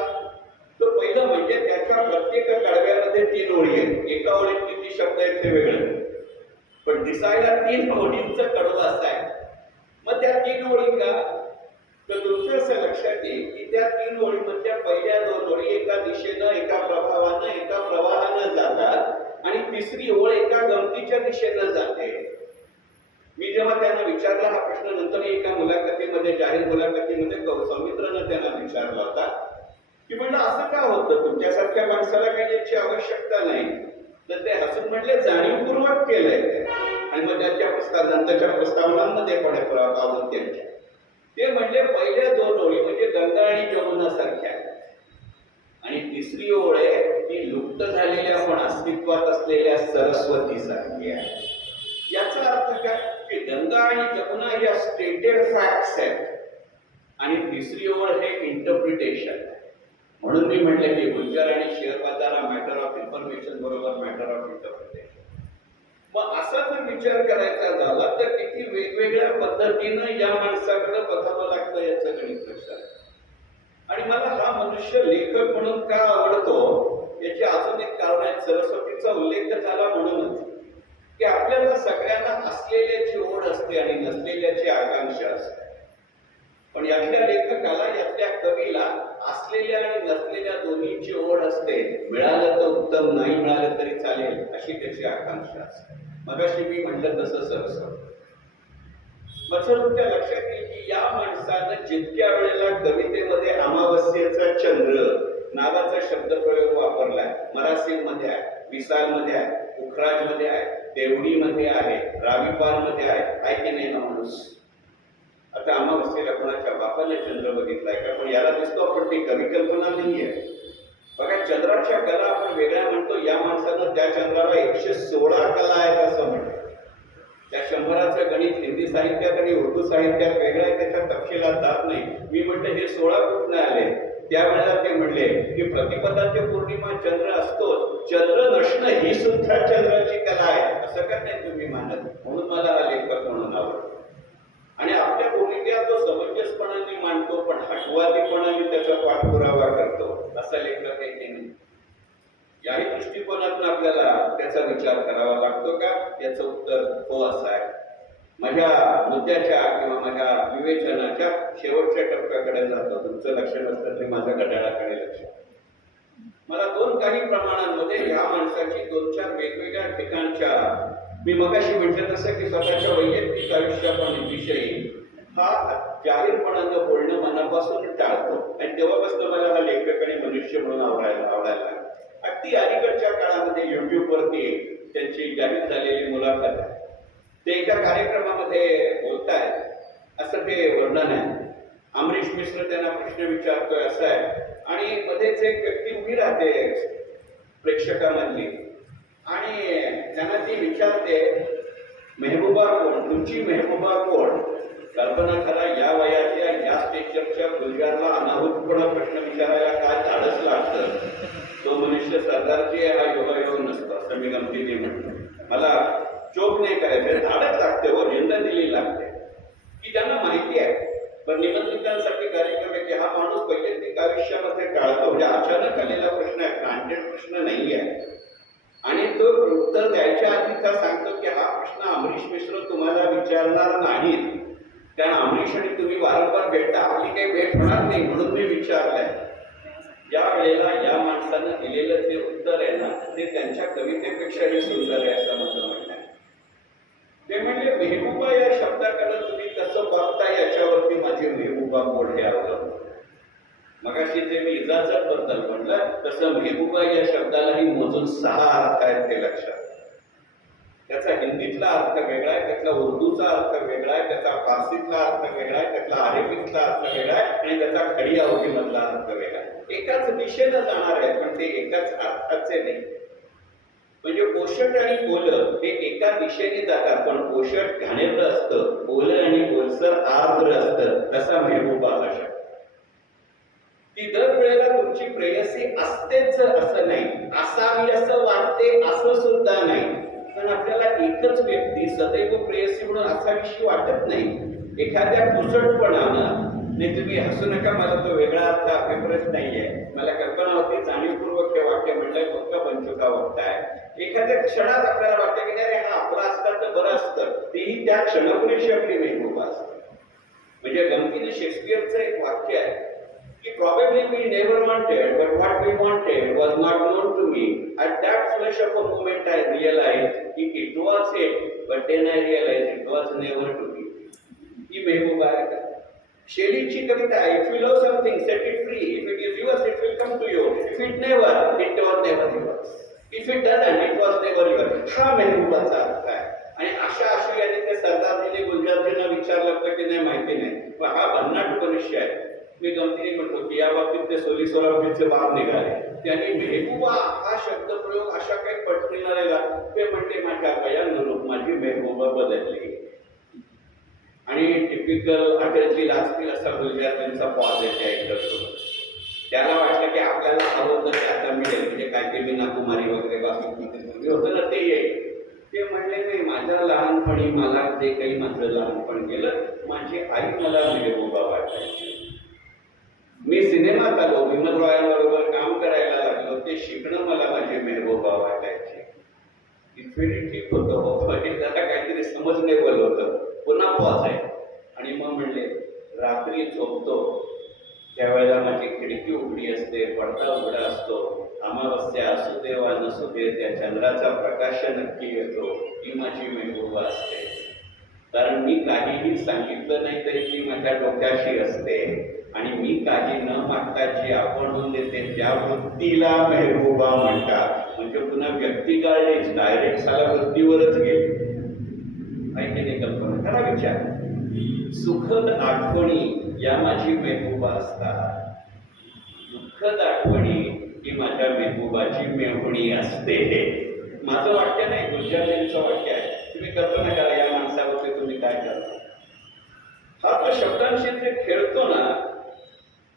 तो पहिलं म्हणजे त्याच्या प्रत्येक कडव्यामध्ये 3 ओळी आहेत. एका ओळीत किती शब्द आहेत ते वेगळं, पण दिसायला 3 ओळींचं कडवं असं आहे. मग त्या 3 ओळी का? तर तुमच्या असं लक्षात येईल की त्या 3 ओळीमधल्या पहिल्या 2 ओळी एका दिशेनं, एका प्रभावानं, एका प्रवाहानं जातात आणि तिसरी ओळ एका गमतीच्या दिशेनं जाते. मी जेव्हा त्यांना विचारला हा प्रश्न नंतर एका मुलाखतीमध्ये, जाहीर मुलाखतीमध्ये सौमित्रनं त्यांना विचारला होता की म्हणलं असं का होतं, तुमच्यासारख्या माणसाला काही याची आवश्यकता नाही. तर ते हसून म्हटले जाणीवपूर्वक केलंय. आणि मग त्यांच्या नंतरच्या प्रस्तावनांमध्ये पण आवडत त्यांच्या ते म्हणले पहिल्या दोन ओळी म्हणजे गंगा आणि जमुना सारख्या, आणि तिसरी ओळ आहे ती लुप्त झालेल्या पण अस्तित्वात असलेल्या सरस्वती सारखी आहे. याचा अर्थ काय की गंगा आणि जमुना या स्टेटेड फॅक्ट्स आहेत आणि तिसरी ओळ हे इंटरप्रिटेशन. म्हणून मी म्हटलं की गुंजर आणि शेअर बाजार हा मॅटर ऑफ इन्फॉर्मेशन बरोबर मॅटर ऑफ इंटरप्रिटेशन. मग असा जर विचार करायचा झाला तर किती वेगवेगळ्या पद्धतीनं या माणसाकडे बघावं लागतं याचं गणित लक्षात. आणि मला हा मनुष्य लेखक म्हणून का आवडतो याचे अजून एक कारण आहे. सरस्वतीचा उल्लेख झाला म्हणूनच की आपल्याला सगळ्यांना असलेल्याची ओढ असते आणि नसलेल्याची आकांक्षा असते. पण यातल्या लेखकाला, यातल्या कवीला असलेल्या आणि नसलेल्या दोन्हीची ओढ असते. मिळालं तर उत्तम, नाही मिळालं तरी चालेल अशी त्याची आकांक्षा असते. मगाशी मी म्हटलं तसं सरस्वती. मग तुमच्या लक्षात येईल की या माणसानं जितक्या वेळेला कवितेमध्ये अमावस्येचा चंद्र नावाचा शब्दप्रयोग वापरलाय, मरासीमध्ये आहे, विसालमध्ये आहे, उखराजमध्ये आहे, देवडीमध्ये आहे, रावीपारमध्ये आहे की नाही ना माणूस. आता अमावस्येला कोणाच्या बापाने चंद्र बघितलाय का? पण याला दिसतो आपण ती कवी कल्पना नाहीये. बघा चंद्राच्या कला आपण वेगळ्या म्हणतो, या माणसानं त्या चंद्राला 116 कला आहेत असं म्हणतो. त्या 100चं गणित हिंदी साहित्यात आणि उर्दू साहित्यात वेगळं आहे, त्याच्या तपशिलात जात नाही. मी म्हटलं हे 16 कुठनं आले? त्यावेळेला ते म्हणले की प्रतिपदाच्या पौर्णिमा चंद्र असतो, चंद्र नसणं ही सुद्धा चंद्राची कला आहे. असं का नाही तुम्ही मानत? म्हणून मला हा लेखक म्हणून आवडतो. आणि आपल्या भूमिकेत तो समंजसपणाने मांडतो, पण हटवादीपणाने त्याचा पाठपुरावा करतो. असा लेखक आहे की नाही? याही दृष्टिकोनातून आपल्याला त्याचा विचार करावा लागतो का? याचं उत्तर हो असं आहे. माझ्या मुद्द्याच्या किंवा माझ्या विवेचनाच्या शेवटच्या टप्प्याकडे जातो. तुमचं लक्ष नसतं तरी माझ्या घड्याळाकडे लक्ष. मला काही प्रमाणांमध्ये या माणसाची 2-4 वेगवेगळ्या ठिकाणच्या, मी मगाशी म्हटलं तसं की स्वतःच्या वैयक्तिक आयुष्याविषयी हा जाहीरपणानं बोलणं मनापासून टाळतो. आणि तेव्हापासून मला हा लेखक आणि मनुष्य म्हणून आवडायला. अगदी अलीकडच्या काळामध्ये युट्यूबवरती त्यांची जाहीर झालेली मुलाखत आहे. ते एका कार्यक्रमामध्ये बोलतायत असं ते वर्णन आहे. अमरीश मिश्र त्यांना प्रश्न विचारतोय असं आहे, आणि मध्येच एक व्यक्ती उभी राहते प्रेक्षकांमधली आणि त्यांना ती विचारते मेहबूबा कोण, तुमची मेहबूबा कोण? कल्पना करा, या वयाच्या या स्टेजच्या गुलजारला अनाहूतपणे प्रश्न विचारायला काय धाडस लागतं. तो मनुष्य सरदारजी हा योगायोग नसतो असं मी गमतीने म्हणतो. मला चोप नाही करायचं, धाडस लागते हो, जिंद दिली लागते. की ज्यांना माहिती आहे पण निमंत्रितांसाठी कार्यक्रम आहे की हा माणूस वैयक्तिक आयुष्यामध्ये टाळतो, म्हणजे अचानक आलेला प्रश्न आहे, ग्रांटेड प्रश्न नाही आहे. आणि तो उत्तर द्यायच्या आधीचा सांगतो की हा प्रश्न अमरीश मिश्र तुम्हाला विचारणार नाहीत, कारण अमरीश आणि तुम्ही वारंवार भेटता, आपली काही भेट होणार नाही म्हणून मी विचारलंय. या वेळेला या माणसानं दिलेलं जे उत्तर आहे ना ते त्यांच्या कवितेपेक्षाही सुंदर आहे असं माझं म्हणणं आहे. ते म्हणजे मेहबूबा या शब्दाकडे तुम्ही कसं बघता याच्यावरती माझी मेहबूबा कोण हे अवलंबून. मगाशी जे मी इजाजत बद्दल म्हणलं तसं मेहबूबा या शब्दालाही मोजून 6 अर्थ आहेत ते लक्षात. त्याचा हिंदीतला अर्थ वेगळा आहे, त्यातला उर्दूचा अर्थ वेगळा आहे, त्याचा फारसीतला अर्थ वेगळा आहे, त्यातला अरेबिकचा अर्थ वेगळा आहे आणि त्याचा खडी अवधीमधला अर्थ वेगळा आहे. एकाच दिशेनं जाणार आहे पण ते एकाच अर्थाचे नाही. म्हणजे पोषट आणि ओलं हे एका दिशेने जातात, पण पोषट घाणेरडं असतं, ओलं आणि ओलसर आर्द्र असतं. तसा मेहबूबा हा शब्द. ती दरवेळेला तुमची प्रेयसी असतेच असं नाही, असावी असं वाटते असं सुद्धा नाही. पण आपल्याला एकच व्यक्ती सदैव प्रेयसी म्हणून असाविषयी वाटत नाही. एखाद्या पुसटपणानं, नाही तुम्ही हसू नका, मला तो वेगळा अर्थ अभिप्रेत नाहीये, मला कल्पना होती जाणीवपूर्वक हे वाक्य म्हणलंय, फक्त पंचुका वक्ताय. एखाद्या क्षणात आपल्याला वाटतं की नाही हा आपला असतात तर बरं असतं, तीही त्या क्षणपुरेशी आपली मेहबूबा असते. म्हणजे गमतीने शेक्सपियरचं एक वाक्य आहे की probably we never wanted, but what we wanted was not known to me. At that flash of a moment I realized it was it, but then I realized it was never to be. ही मेहबूबा आहे का? शेलीची कविता आहे, if you love something, set it free. If it is yours, it will come to you. If it never, it was never yours. If it doesn't, it was never yours. हा मेहबूबाचा अर्थ आहे. आणि अशा आशयाने ते सरदारजीने गुलजारजींना विचारलं होतं की नाही माहिती नाही, पण हा भन्नाट मनुष्य आहे. मी गमतीने म्हणतो की या बाबतीत ते सोली सोलापूरचे बाप निघाले. त्यांनी मेहबूबा हा शब्दप्रयोग अशा काही पटकन आलेला, ते म्हणते माझ्या कयानुरूप माझी मेहबूबा बदलली. आणि टिपिकल अटलजी लाजतील असा गुलजारजींचा पॉज येते ऐकत. त्याला वाटलं की आपल्याला हवं तर आता मिळेल, म्हणजे काय ते मीना कुमारी वगैरे बाकी होतं ना ते येईल. ते म्हणले नाही, माझ्या लहानपणी मला जे काही माझं लहानपण गेलं, माझी आई मला मेहबूबा वाटायची. मी सिनेमात आलो, विमल रॉयांबरोबर काम करायला लागलो, ते शिकणं मला माझी मेहबूबा वाटायची. इतकी ठीक होतं हो, त्याला काहीतरी समजणेबल होतं. पुन्हा पॉज आहे आणि मग म्हणले, रात्री झोपतो त्यावेळेला माझी खिडकी उघडी असते, पडदा उघडा असतो, अमावस्या असू दे वा नसू दे, त्या चंद्राचा प्रकाश नक्की येतो, ही माझी मेहबूबा असते. कारण मी काहीही सांगितलं नाही तरी ती माझ्या डोक्याशी असते, आणि मी काही न मागता जी आपण देते त्या वृत्तीला मेहबूबा म्हणतात. म्हणजे पुन्हा व्यक्ती काढलीच, डायरेक्ट साला वृत्तीवरच गेली. माहिती नाही कल्पना करा, विचार. सुखद आठवणी या माझी मेहबूबा असतात, दुःखद आठवणी ही माझ्या मेहबूबाची मेहुणी असते. माझं वाक्य नाही, गुलजारजींचं वाक्य आहे. तुम्ही कल्पना करा या माणसावरती तुम्ही काय करता. हा तो शब्दांशी जे खेळतो ना,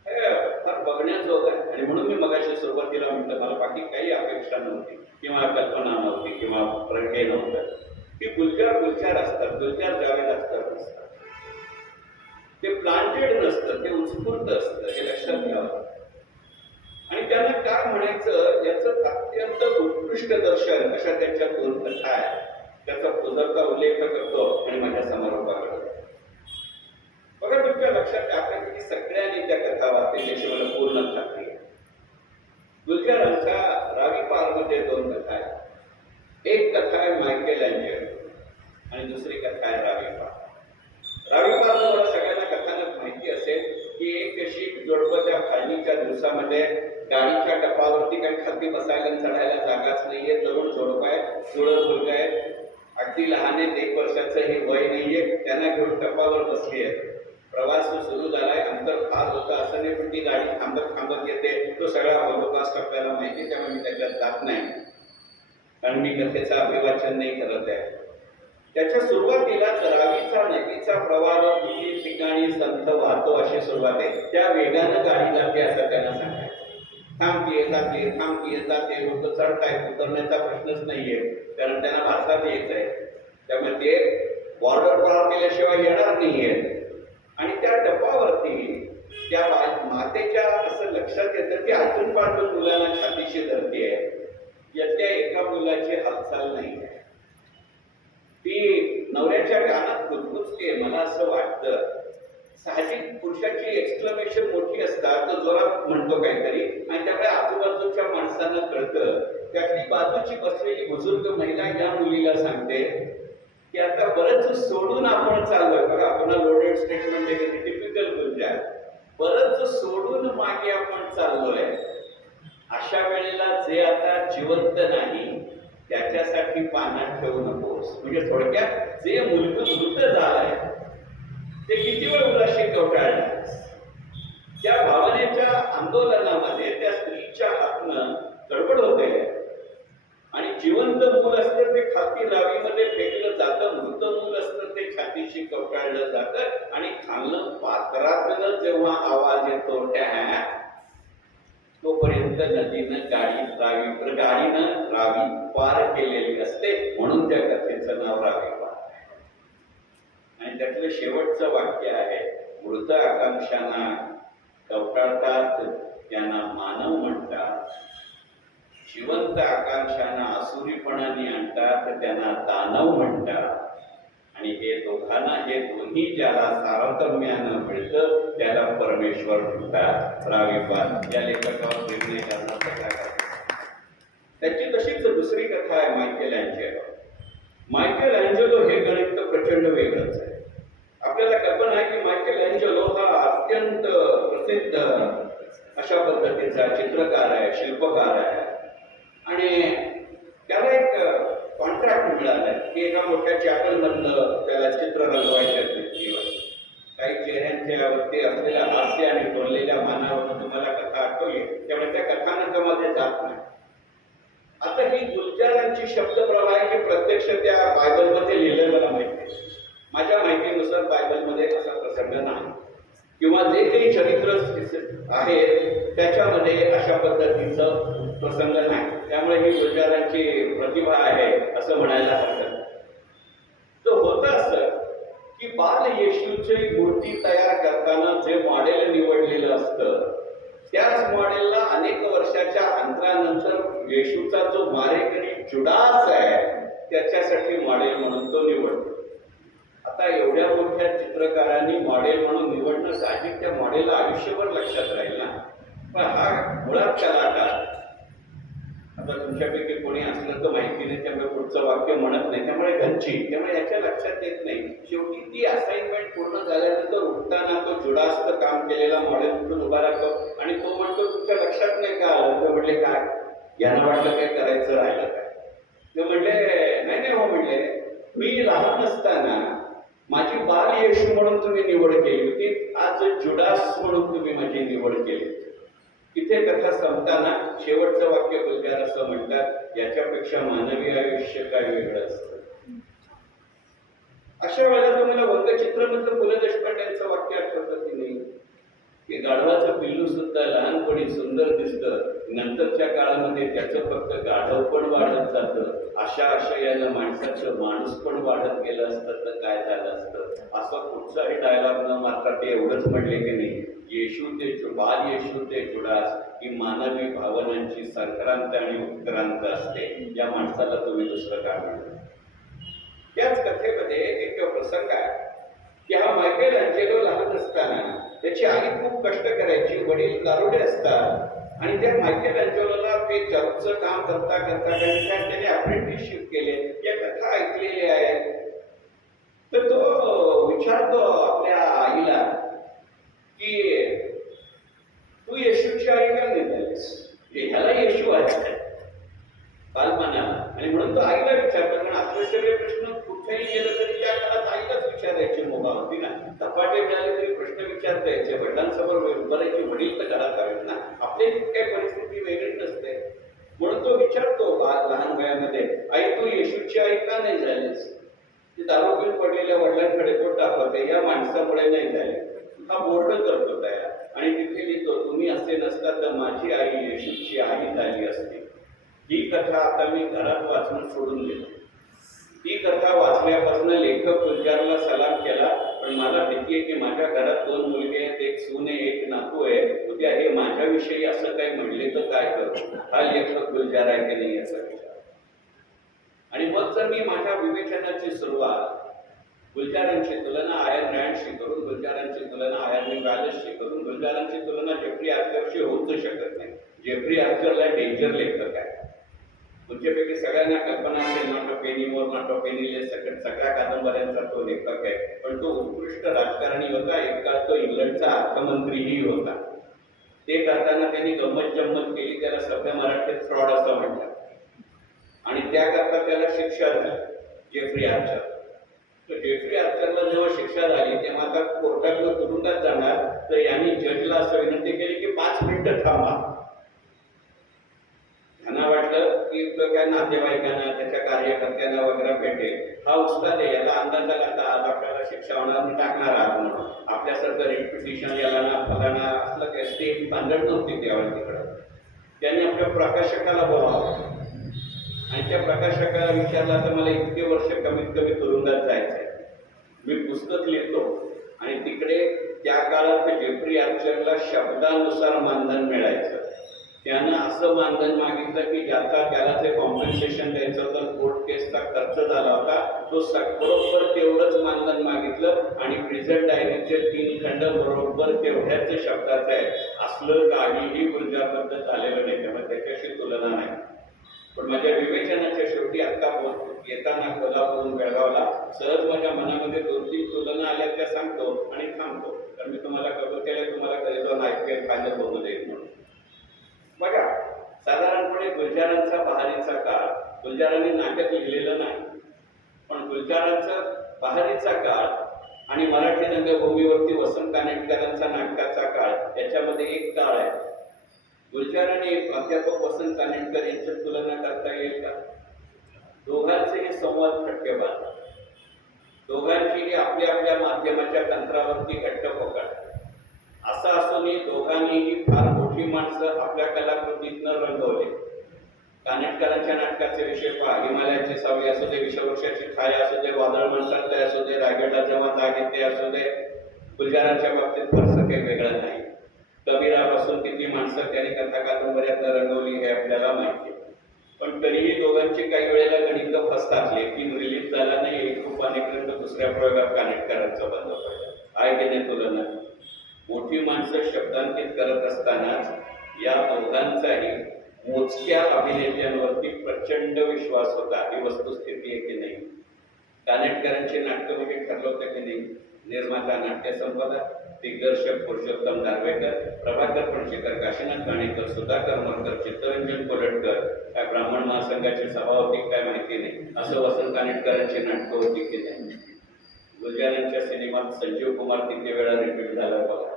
हे फार बघण्याजोग आहे. आणि म्हणून मी मगाशी सुरुवातीला म्हटलं, मला बाकी काही अपेक्षा नव्हती किंवा कल्पना नव्हती किंवा प्रज्ञे नव्हतं. की गुलजार असतात, गुलजार जावेद असतात नसतात. ते प्लांटेड नसतं, ते उत्स्फूर्त असतं, हे लक्षात घ्यावं. आणि त्यांना काय म्हणायचं याचं अत्यंत उत्कृष्ट दर्शन अशा त्यांच्या दोन कथा आहे. त्याचा पुस्तकाचा उल्लेख करतो आणि माझ्या समारोपाकडे बघा. तुमच्या लक्षात आता की सगळ्यांनी त्या कथा वाचल्याशिवाय मला पूर्ण खात्री आहे. गुलजारांच्या रावी पारमध्ये दोन कथा आहेत. एक कथा आहे मायकेल एंजेलो आणि दुसरी कथा आहे रावी पार. रावी पार मला सगळ्यांना कथानक माहिती असेल की एक अशी जोडपं त्या फाळणीच्या दिवसामध्ये गाडीच्या टपावरती काही खाली बसायला चढायला जागाच नाहीये, तरुण जोडपं आहे, जुळं मुलगा आहे, अगदी लहान आहे, 1 वर्षाचं हे वय नाहीये, त्यांना घेऊन टपावर बसली आहे. प्रवास सुरू झालाय, अंतर फार होतं असं नाही, पण ती गाडी थांबत थांबत येते. तो सगळा अवलोकास आपल्याला माहिती, त्यामुळे मी त्याच्यात जात नाही, कारण मी कथेचं अभिवाचन नाही करत आहे. त्याच्या सुरुवातीलाच रावीचा नदीचा प्रवाह किती ठिकाणी संथ वाहतो अशी सुरुवात आहे. त्या वेगानं गाडी जाते असं त्यांना सांगायचं. थांबतीये जाते, थांबतीये जाते, लोक चढतायत, उतरण्याचा प्रश्नच नाहीये, कारण त्यांना भारतात यायचं आहे. त्यामुळे ते बॉर्डर पार केल्याशिवाय येणार नाहीये. आणि त्या टप्पावरती त्या मातेच्या असं लक्षात येतं की आतून पाठून मुलांना छातीशी धरतीये. यातल्या एका मुलाची हालचाल नाही आहे. ती नवऱ्याच्या कानात गुजगुजते. मला असं वाटतं साहजिक पुरुषाची एक्सक्लेमेशन मोठी असतात, तो जोरात म्हणतो काहीतरी, आणि त्यामुळे आजूबाजूच्या माणसांना कळतं. त्यातली बाजूची बसलेली बुजुर्ग महिला या मुलीला सांगते की आता बरंच सोडून आपण चाललोय. बघा, आपण लोडेड स्टेटमेंट आहे, टिपिकल गुलजार. बरंच सोडून मागे आपण चाललोय. अशा वेळेला जे आता जिवंत नाही त्याच्यासाठी पानात ठेवू नकोस. म्हणजे थोडक्यात जे मूलभूत मृत झालंय ते किती वेळ उदाशी कवटाळणार. त्या भावनेच्या आंदोलनामध्ये त्या स्त्रीच्या हातनं गडबड होते आणि जिवंत मूल असतं ते खाती रावीमध्ये फेकलं जातं, मृत मूल असतं ते छातीशी कवटाळलं जातं. आणि खाल्लं पात्रातनं जेव्हा आवाज येतो त्या तोपर्यंत नदीनं गाडीनं रावी पार केलेली असते. म्हणून त्या कथेचं नाव रावी पार. आणि त्यातलं शेवटचं वाक्य आहे, मृत आकांक्षांना कवटाळतात त्यांना मानव म्हणतात, जिवंत आकांक्षांना असुरीपणाने आणतात त्यांना दानव म्हणतात, आणि हे दोघांना हे दोन्ही ज्याला तारतम्यानं मिळतं त्याला परमेश्वर म्हणतात. रावीपाद या लेखकावर निर्णय करण्याचा काय करतात. त्याची तशीच दुसरी कथा आहे मायकेल अँजेलो. मायकेल अँजेलो हे गणित प्रचंड वेगळंच आहे. आपल्याला कल्पना आहे की मायकेल अँजेलो हा अत्यंत प्रसिद्ध अशा पद्धतीचा चित्रकार आहे, शिल्पकार आहे. आणि त्याला एक कॉन्ट्रॅक्ट मिळालाय की एका मोठ्या चॅपलमधलं त्याला चित्र रंगवायच्या दृष्टीवर. काही चेहऱ्यांच्यावरती असलेल्या हास्य आणि टोललेल्या मानावरून तुम्हाला कथा आठवली, त्यामुळे त्या कथानकामध्ये जात नाही. आता ही गुलजारांची शब्दप्रवाह आहे की प्रत्यक्ष त्या बायबलमध्ये लिहिलं मला माहिती. माझ्या माहितीनुसार बायबलमध्ये असा प्रसंग नाही, किंवा जे काही चरित्र आहेत त्याच्यामध्ये अशा पद्धतीचं प्रसंग नाही. त्यामुळे ही गुलजारांची प्रतिभा आहे असं म्हणायला हरकत नाही. तर होतं असं की बाल येशूची मूर्ती तयार करताना जे मॉडेल निवडलेलं असतं त्याच मॉडेलला अनेक वर्षाच्या अंतरानंतर येशूचा जो मारेकरी जुडास आहे त्याच्यासाठी मॉडेल म्हणून तो निवडतो. आता एवढ्या मोठ्या चित्रकारांनी मॉडेल म्हणून निवडणं साहजिक त्या मॉडेलला आयुष्यभर लक्षात राहील ना. पण हा मुळात कलाकार, आता तुमच्यापैकी कोणी असलं तर माहिती नाही त्यामुळे पुढचं वाक्य म्हणत नाही, त्यामुळे घरची, त्यामुळे याच्या लक्षात येत नाही. शेवटी ती असाइनमेंट पूर्ण झाल्यानंतर उठताना तो जुडास्त काम केलेला मॉडेल उठून उभा राहतो आणि तो म्हणतो तुमच्या लक्षात नाही का आलं. तर म्हणले काय, यांना वाटलं काय करायचं राहिलं काय. ते म्हणले नाही हो, म्हणले मी लहान असताना माझी बाल येशू म्हणून तुम्ही निवड केली होती, आज जुडास म्हणून तुम्ही माझी निवड केली. इथे कथा संपताना शेवटचं वाक्य गुलजार असं म्हणतात, याच्यापेक्षा मानवी आयुष्य काय वेगळं असतं. अशा वेळेला तुम्हाला वंगचित्रमधलं पु ल देशपांडेंचं वाक्य आठवतं की नाही, की गाढवाचं पिल्लू सुद्धा लहानपणी सुंदर दिसतं, नंतरच्या काळामध्ये त्याचं फक्त गाढव पण वाढत जातं. अशा आशयानं माणसाचं माणूस पण वाढत गेलं असतं तर काय झालं असतं. असं कुठचाही डायलॉग न मात्र ते एवढंच म्हणले की नाही, येशू ते बाल येशू ते जुडास ही मानवी भावनांची संक्रांत आणि उत्क्रांत असते. या माणसाला तुम्ही दुसरं काय म्हणता. त्याच कथेमध्ये एक प्रसंग आहे की हा मायकेल अँजेलो लहान असताना त्याची आई खूप कष्ट करायची, वडील दारुडे असतात आणि त्या मायकेल अँजेलोला ते जॉबचं काम करता करता त्याने अप्रेंटिसशिप केले. या कथा ऐकलेल्या आहेत. तर तो विचारतो आपल्या आईला की तू येशूची आई का नाही झालीस, ह्याला येशू आहे बालपणाला. आणि म्हणून तो आईला विचारतो, कारण आपले सगळे प्रश्न कुठेही गेलं तरी त्या काळात आईलाच विचारायची मुभा होती ना. धपाटे मिळाले तरी प्रश्न विचारता यायचे, वडिलांसमोर उभारायची, वडील तर घरात आहेत ना, आपली काही परिस्थिती वेगळी नसते. म्हणून तो विचारतो लहान वयामध्ये, आई तू येशूची आई का नाही झालीस. ती दारू पिऊन पडलेल्या वडिलांकडे तो दाखवते, या माणसामुळे नाही झाले. हा बोर्ड करतो तयार आणि तिथे लिहितो, तुम्ही असे नसता तर माझी आई येशूची आई झाली असती. ही कथा आता मी घरात वाचून सोडून दिली. ही कथा वाचल्यापासून लेखक गुलजारला सलाम केला, पण मला भीती आहे की माझ्या घरात 2 मुलगे आहेत, एक सून आहे, एक नातू आहे, उद्या हे माझ्याविषयी असं काही म्हणले तर काय करू. हा लेखक गुलजार आहे की नाही याचा विचार. आणि मग जर मी माझ्या विवेचनाची सुरुवात गुलजारांची तुलना आयर्न रँडशी करून, गुलजारांची तुलना आयर्न वॅलेसशी करून, गुलजारांची तुलना जेफ्री आर्चरशी होऊच शकत नाही. जेफ्री आर्चरला डेंजर लेखक आहे. तुमच्यापैकी सगळ्यांना कल्पना असेल, not a penny more, not a penny less, सगळ्या कादंबऱ्यांचा तो लेखक आहे. पण तो उत्कृष्ट राजकारणी होता. एक काळ तो इंग्लंडचा अर्थमंत्रीही होता. ते करताना त्यांनी गंमत जम्मत केली, त्याला सभ्य मराठीत फ्रॉड असं म्हणतात. आणि त्याकरता त्याला शिक्षा झाली, जेफ्री आर्चर. तर जेफ्री आर्चरला जेव्हा शिक्षा झाली तेव्हा आता कोर्टातलं तुरुंगात जाणार, तर यांनी जजला असं विनंती केली की 5 मिनिटं थांबा. त्यांना वाटलं की काय नातेवाईकांना, त्याच्या कार्यकर्त्यांना वगैरे भेटेल, हा उस्ताद आहे, याला अंदाज आला तर आज आपल्याला शिक्षा होणार, मी टाकणार आहात म्हणून. आपल्यासारखं रिपिटिशन याला ना फलाना असलं काही स्टेप बांधत नव्हती त्यावेळेस तिकडं. त्यांनी आपल्या प्रकाशकाला बोलावलं आणि त्या प्रकाशकाला विचारला, तर मला इतके वर्ष कमीत कमी तुरुंगात जायचंय, मी पुस्तक लिहितो. आणि तिकडे त्या काळात जेफ्री आर्चरला शब्दानुसार मानधन मिळायचं. त्यानं असं मानधन मागितलं की ज्याचा त्याला जे कॉम्पन्सेशन द्यायचं होतं, कोर्ट केसचा खर्च झाला होता, तो बरोबर तेवढंच मानधन मागितलं आणि प्रिझन डायरीचे 3 खंड बरोबर तेवढ्याच शब्दाचं आहे. असलं काहीही गुलजारबद्दल झालेलं नाही, त्यामुळे त्याच्याशी तुलना नाही. पण माझ्या विवेचनाच्या शेवटी आता येताना कोल्हापूरून बेळगावला सहज माझ्या मनामध्ये 2-3 तुलना आल्या, त्या सांगतो आणि थांबतो. तर मी तुम्हाला कबूल तुम्हाला घरी जाऊन IPL फायनल बघू देईल म्हणून. बघा, साधारणपणे गुलजारांचा बहारीचा काळ, गुलजारांनी नाटक लिहिलेलं नाही, पण गुलजारांचा बहारीचा काळ आणि मराठी रंगभूमीवरती वसंत कानेटकरांचा नाटकाचा काळ याच्यामध्ये एक काळ आहे. गुलजार आणि प्राध्यापक वसंत कानेटकर यांची तुलना करता येईल का? दोघांचेही संवाद खटकेबाज, दोघांचीही आपल्या आपल्या माध्यमाच्या तंत्रावरती घट्ट पकड. असं असूनही दोघांनीही फार मोठी माणसं आपल्या कलाकृतीतनं रंगवले. कानेटकरांच्या नाटकाचे विषय पहा, हिमालयाची सावली असू दे, विषवृक्षाची छाया असू दे, वादळ म्हणतात असू दे, रायगडला जेव्हा जाग येते असू दे. गुलजारांच्या बाबतीत फारसं काही वेगळं नाही. कबीरापासून किती माणसं त्यांनी कथा कादंबऱ्यातनं रंगवली हे आपल्याला माहिती. पण तरीही दोघांची काही वेळेला गणित फसतात. लेखीन रिलीज झाला नाही, एक खूप अनेक दुसऱ्या प्रयोगात कानेटकरांचं बंद पडलं. आहे की नाही तुलना? मोठी माणसं शब्दांकित करत असतानाच या दोघांचाही मोजक्या अभिनेत्यांवरती प्रचंड विश्वास होता. ही वस्तुस्थिती आहे की नाही? कानेटकरांची नाटकं म्हणजे ठरलं होतं की नाही? निर्माता नाट्य संपदा, दिग्दर्शक पुरुषोत्तम दारवेकर, प्रभाकर पणशीकर, काशीनाथ घाणेकर, सुधाकर मरकर, चित्तरंजन कोलटकर, काय ब्राह्मण महासंघाची सभा होती काय माहिती नाही, असं वसंत कानेटकरांची नाटकं होती की नाही? गुलजारांच्या सिनेमात संजीव कुमार किती वेळा रिपीट झाला बघा.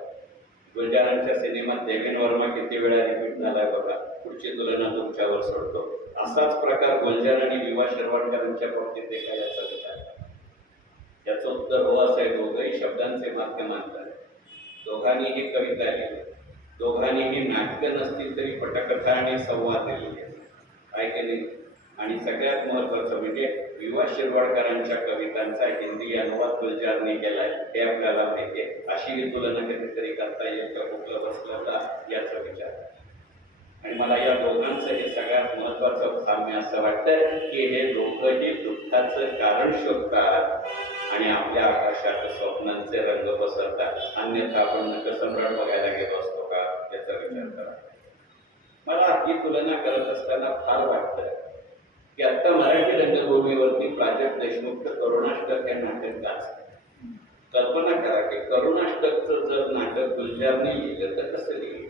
गुलजारांच्या सिनेमात देवेन वर्मा किती वेळा रिपीट झालाय बघा. पुढची तुलना तुमच्यावर सोडतो. असाच प्रकार गुलजार आणि विवा शिरवाडकरांच्या बाबतीत आहे याचा विचार. याचं उत्तर हो असं आहे. दोघंही शब्दांचे माध्यमांतर, दोघांनीही कविता लिहिली, दोघांनीही नाटकं नसतील तरी पटकथा आणि संवाद लिहिले, काय केले. आणि सगळ्यात महत्वाचं म्हणजे विवा शिरवाडकरांच्या कवितांचा हिंदी अनुवाद गुलजारने केलाय हे आपल्याला माहिती आहे. अशी ही तुलना कधीतरी करता येईल का कुठलं बसलं का याचा विचार. आणि मला या दोघांचं हे सगळ्यात महत्वाचं साम्य असं वाटतं की हे दोघंही दुःखाचं कारण शोधतात आणि आपल्या आकाशात स्वप्नांचे रंग पसरतात. अन्यथा आपण नटसम्राट बघायला गेलो असतो का याचा विचार करा. मला ही तुलना करत असताना फार वाटतं की आता मराठी रंगभूमीवरती प्राजक्त देशमुख करुणाष्टक हे नाटक गाजतं. कल्पना करा की करुणाष्टकचं जर नाटक गुलजारने लिहिलं तर कसं लिहिलं?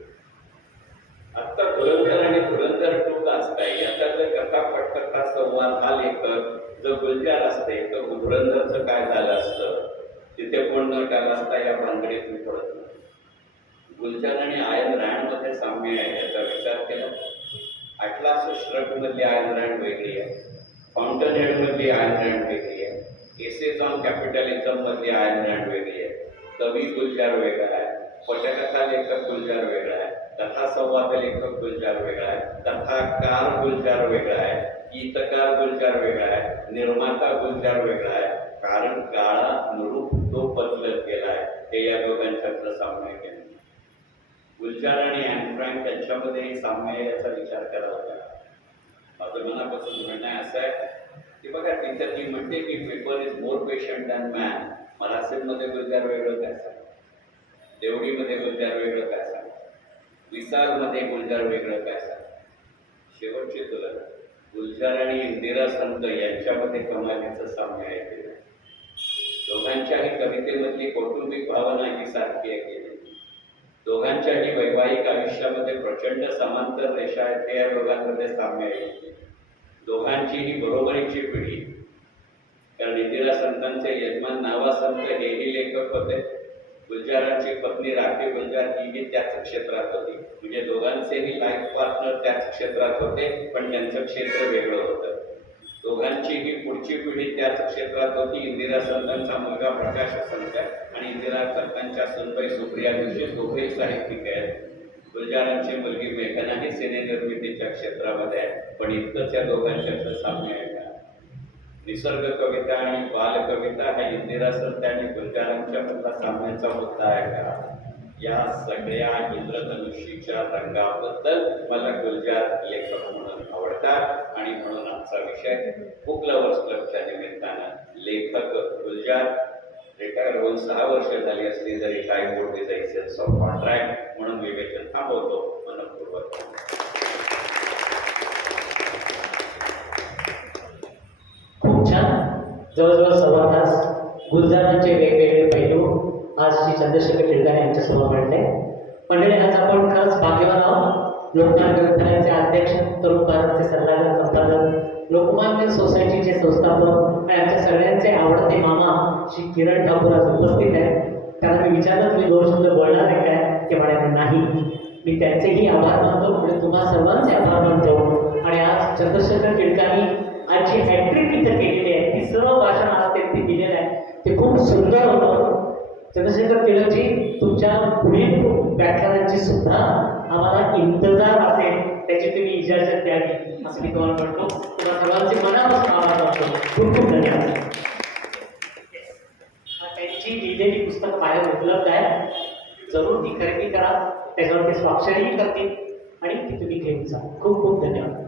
आता धुरंधर आणि धुरंधर 2 गाजताय, याचा जर कथा पटकथा संवाद हा लेखक जर गुलजार असते तर धुरंधरचं काय झालं असतं? तिथे कोण नट आला असता या भानगडीत मी पडत नाही. गुलजार आणि आयन रँड मध्ये साम्य आहे याचा विचार केला. अटलास श्रग मधली आयन रँड वेगळी आहे, फाउंटन हेड मधली आयन रँड वेगळी आहे, एसेज ऑन कॅपिटलिझम मधली आयन रँड वेगळी आहे. कवी गुलजार वेगळा आहे, पटकथा लेखक गुलजार वेगळा आहे, कथा संवाद लेखक गुलजार वेगळा आहे, कथाकार गुलजार वेगळा आहे, गीतकार गुलजार वेगळा आहे, निर्माता गुलजार वेगळा आहे. कारण काळानुरूप तो बदलत गेलाय. हे या दोघांच्यातलं साम्य केलं. गुलजार आणि ॲन फ्रँक यांच्यामध्ये एक साम्य याचा विचार करावा लागला. माझं मनापासून म्हणणं असं आहे की बघा, तिथे ती म्हणते की paper is more patient than man. मराठीमध्ये गुलजार वेगळं काय सांग, देवडीमध्ये गुलजार वेगळं काय सांग, विसालमध्ये गुलजार वेगळं काय सांग. शेवटची तुलना गुलजार आणि इंदिरा संत यांच्यामध्ये कमालीचं साम्य आहे. दोघांच्याही कवितेमधली कौटुंबिक भावना ही सारखी आहे. दोघांच्याही वैवाहिक आयुष्यामध्ये प्रचंड समांतर रेषा आहेत. हे या दोघांमध्ये साम्य आहे. दोघांचीही बरोबरीची पिढी, कारण इंदिरा संतांचे यजमान नावा संत हेही लेखक होते. गुलजारांची पत्नी राखी गुलजार हीही त्याच क्षेत्रात होती. म्हणजे दोघांचेही लाईफ पार्टनर त्याच क्षेत्रात होते, पण त्यांचं क्षेत्र वेगळं होतं. दोघांचीही पुढची पिढी त्याच क्षेत्रात होती. इंदिरा संतांचा मुलगा प्रकाश संत आणि इंदिरा संतांच्या सुनबाई सुप्रिया जोशी दोघेही साहित्यिक आहेत. गुलजारांची मुलगी मेघना ही सिनेनिर्मितीच्या क्षेत्रामध्ये आहे. पण इतकंच या दोघांच्यातलं साम्य आहे का? निसर्ग कविता आणि बाल कविता हा इंदिरा संत आणि गुलजारांच्या मधला साम्याचा मुद्दा आहे का? या सगळ्या इंद्रधनुष्यीच्या रंगाबद्दल मला गुलजार लेखक म्हणून आवडतात आणि म्हणून आमचा विषय बुक लव्हर्स क्लबच्या निमित्तानं लेखक गुलजार रिटायर होऊन 6 वर्ष झाली असली तरी काय board with licence of contract म्हणून विवेचन थांबवतो मनपूर्वक. खूप छान. जवळजवळ सव्वा तास गुलजारांचे वेगवेगळे पैलू आज श्री चंद्रशेखर टिळकाने यांच्यासमोर मांडले. मंडळी, आज आपण खरंच भाग्यवान आहोत. लोकमान्य ग्रंथालयाचे अध्यक्ष, तरुण भारतचे सल्लागार संपादक, लोकमान्य सोसायटीचे संस्थापक आणि आमच्या सगळ्यांचे आवडते मामा श्री किरण ठाकूर आज उपस्थित आहेत. त्याला मी विचारलं तुम्ही 2 शब्द बोलणार आहे काय, ते म्हणाले नाही. मी त्यांचेही आभार मानतो आणि तुम्हा सर्वांचे आभार मानतो. आणि आज चंद्रशेखर टिळकांनी आज जी हॅट्रिक इथं केलेली आहे, ती सर्व भाषण आज त्यांनी दिलेलं आहे, ते खूप सुंदर होतं. चंद्रशेखर टिळकजी, तुमच्या पुढील व्याख्यानांची सुद्धा आम्हाला इंतजार असेल, त्याची तुम्ही इजाजत द्यावी असं मी तुम्हाला म्हणतो. तुम्हाला सर्वांचे मनापासून आभार मानतो. खूप खूप धन्यवाद. त्यांची लिहिलेली पुस्तक बाहेर उपलब्ध आहे, जरूर ती खरेदी करा. त्याच्यावर ते स्वाक्षरीही करतील आणि ती तुम्ही घेऊन जा. खूप खूप धन्यवाद.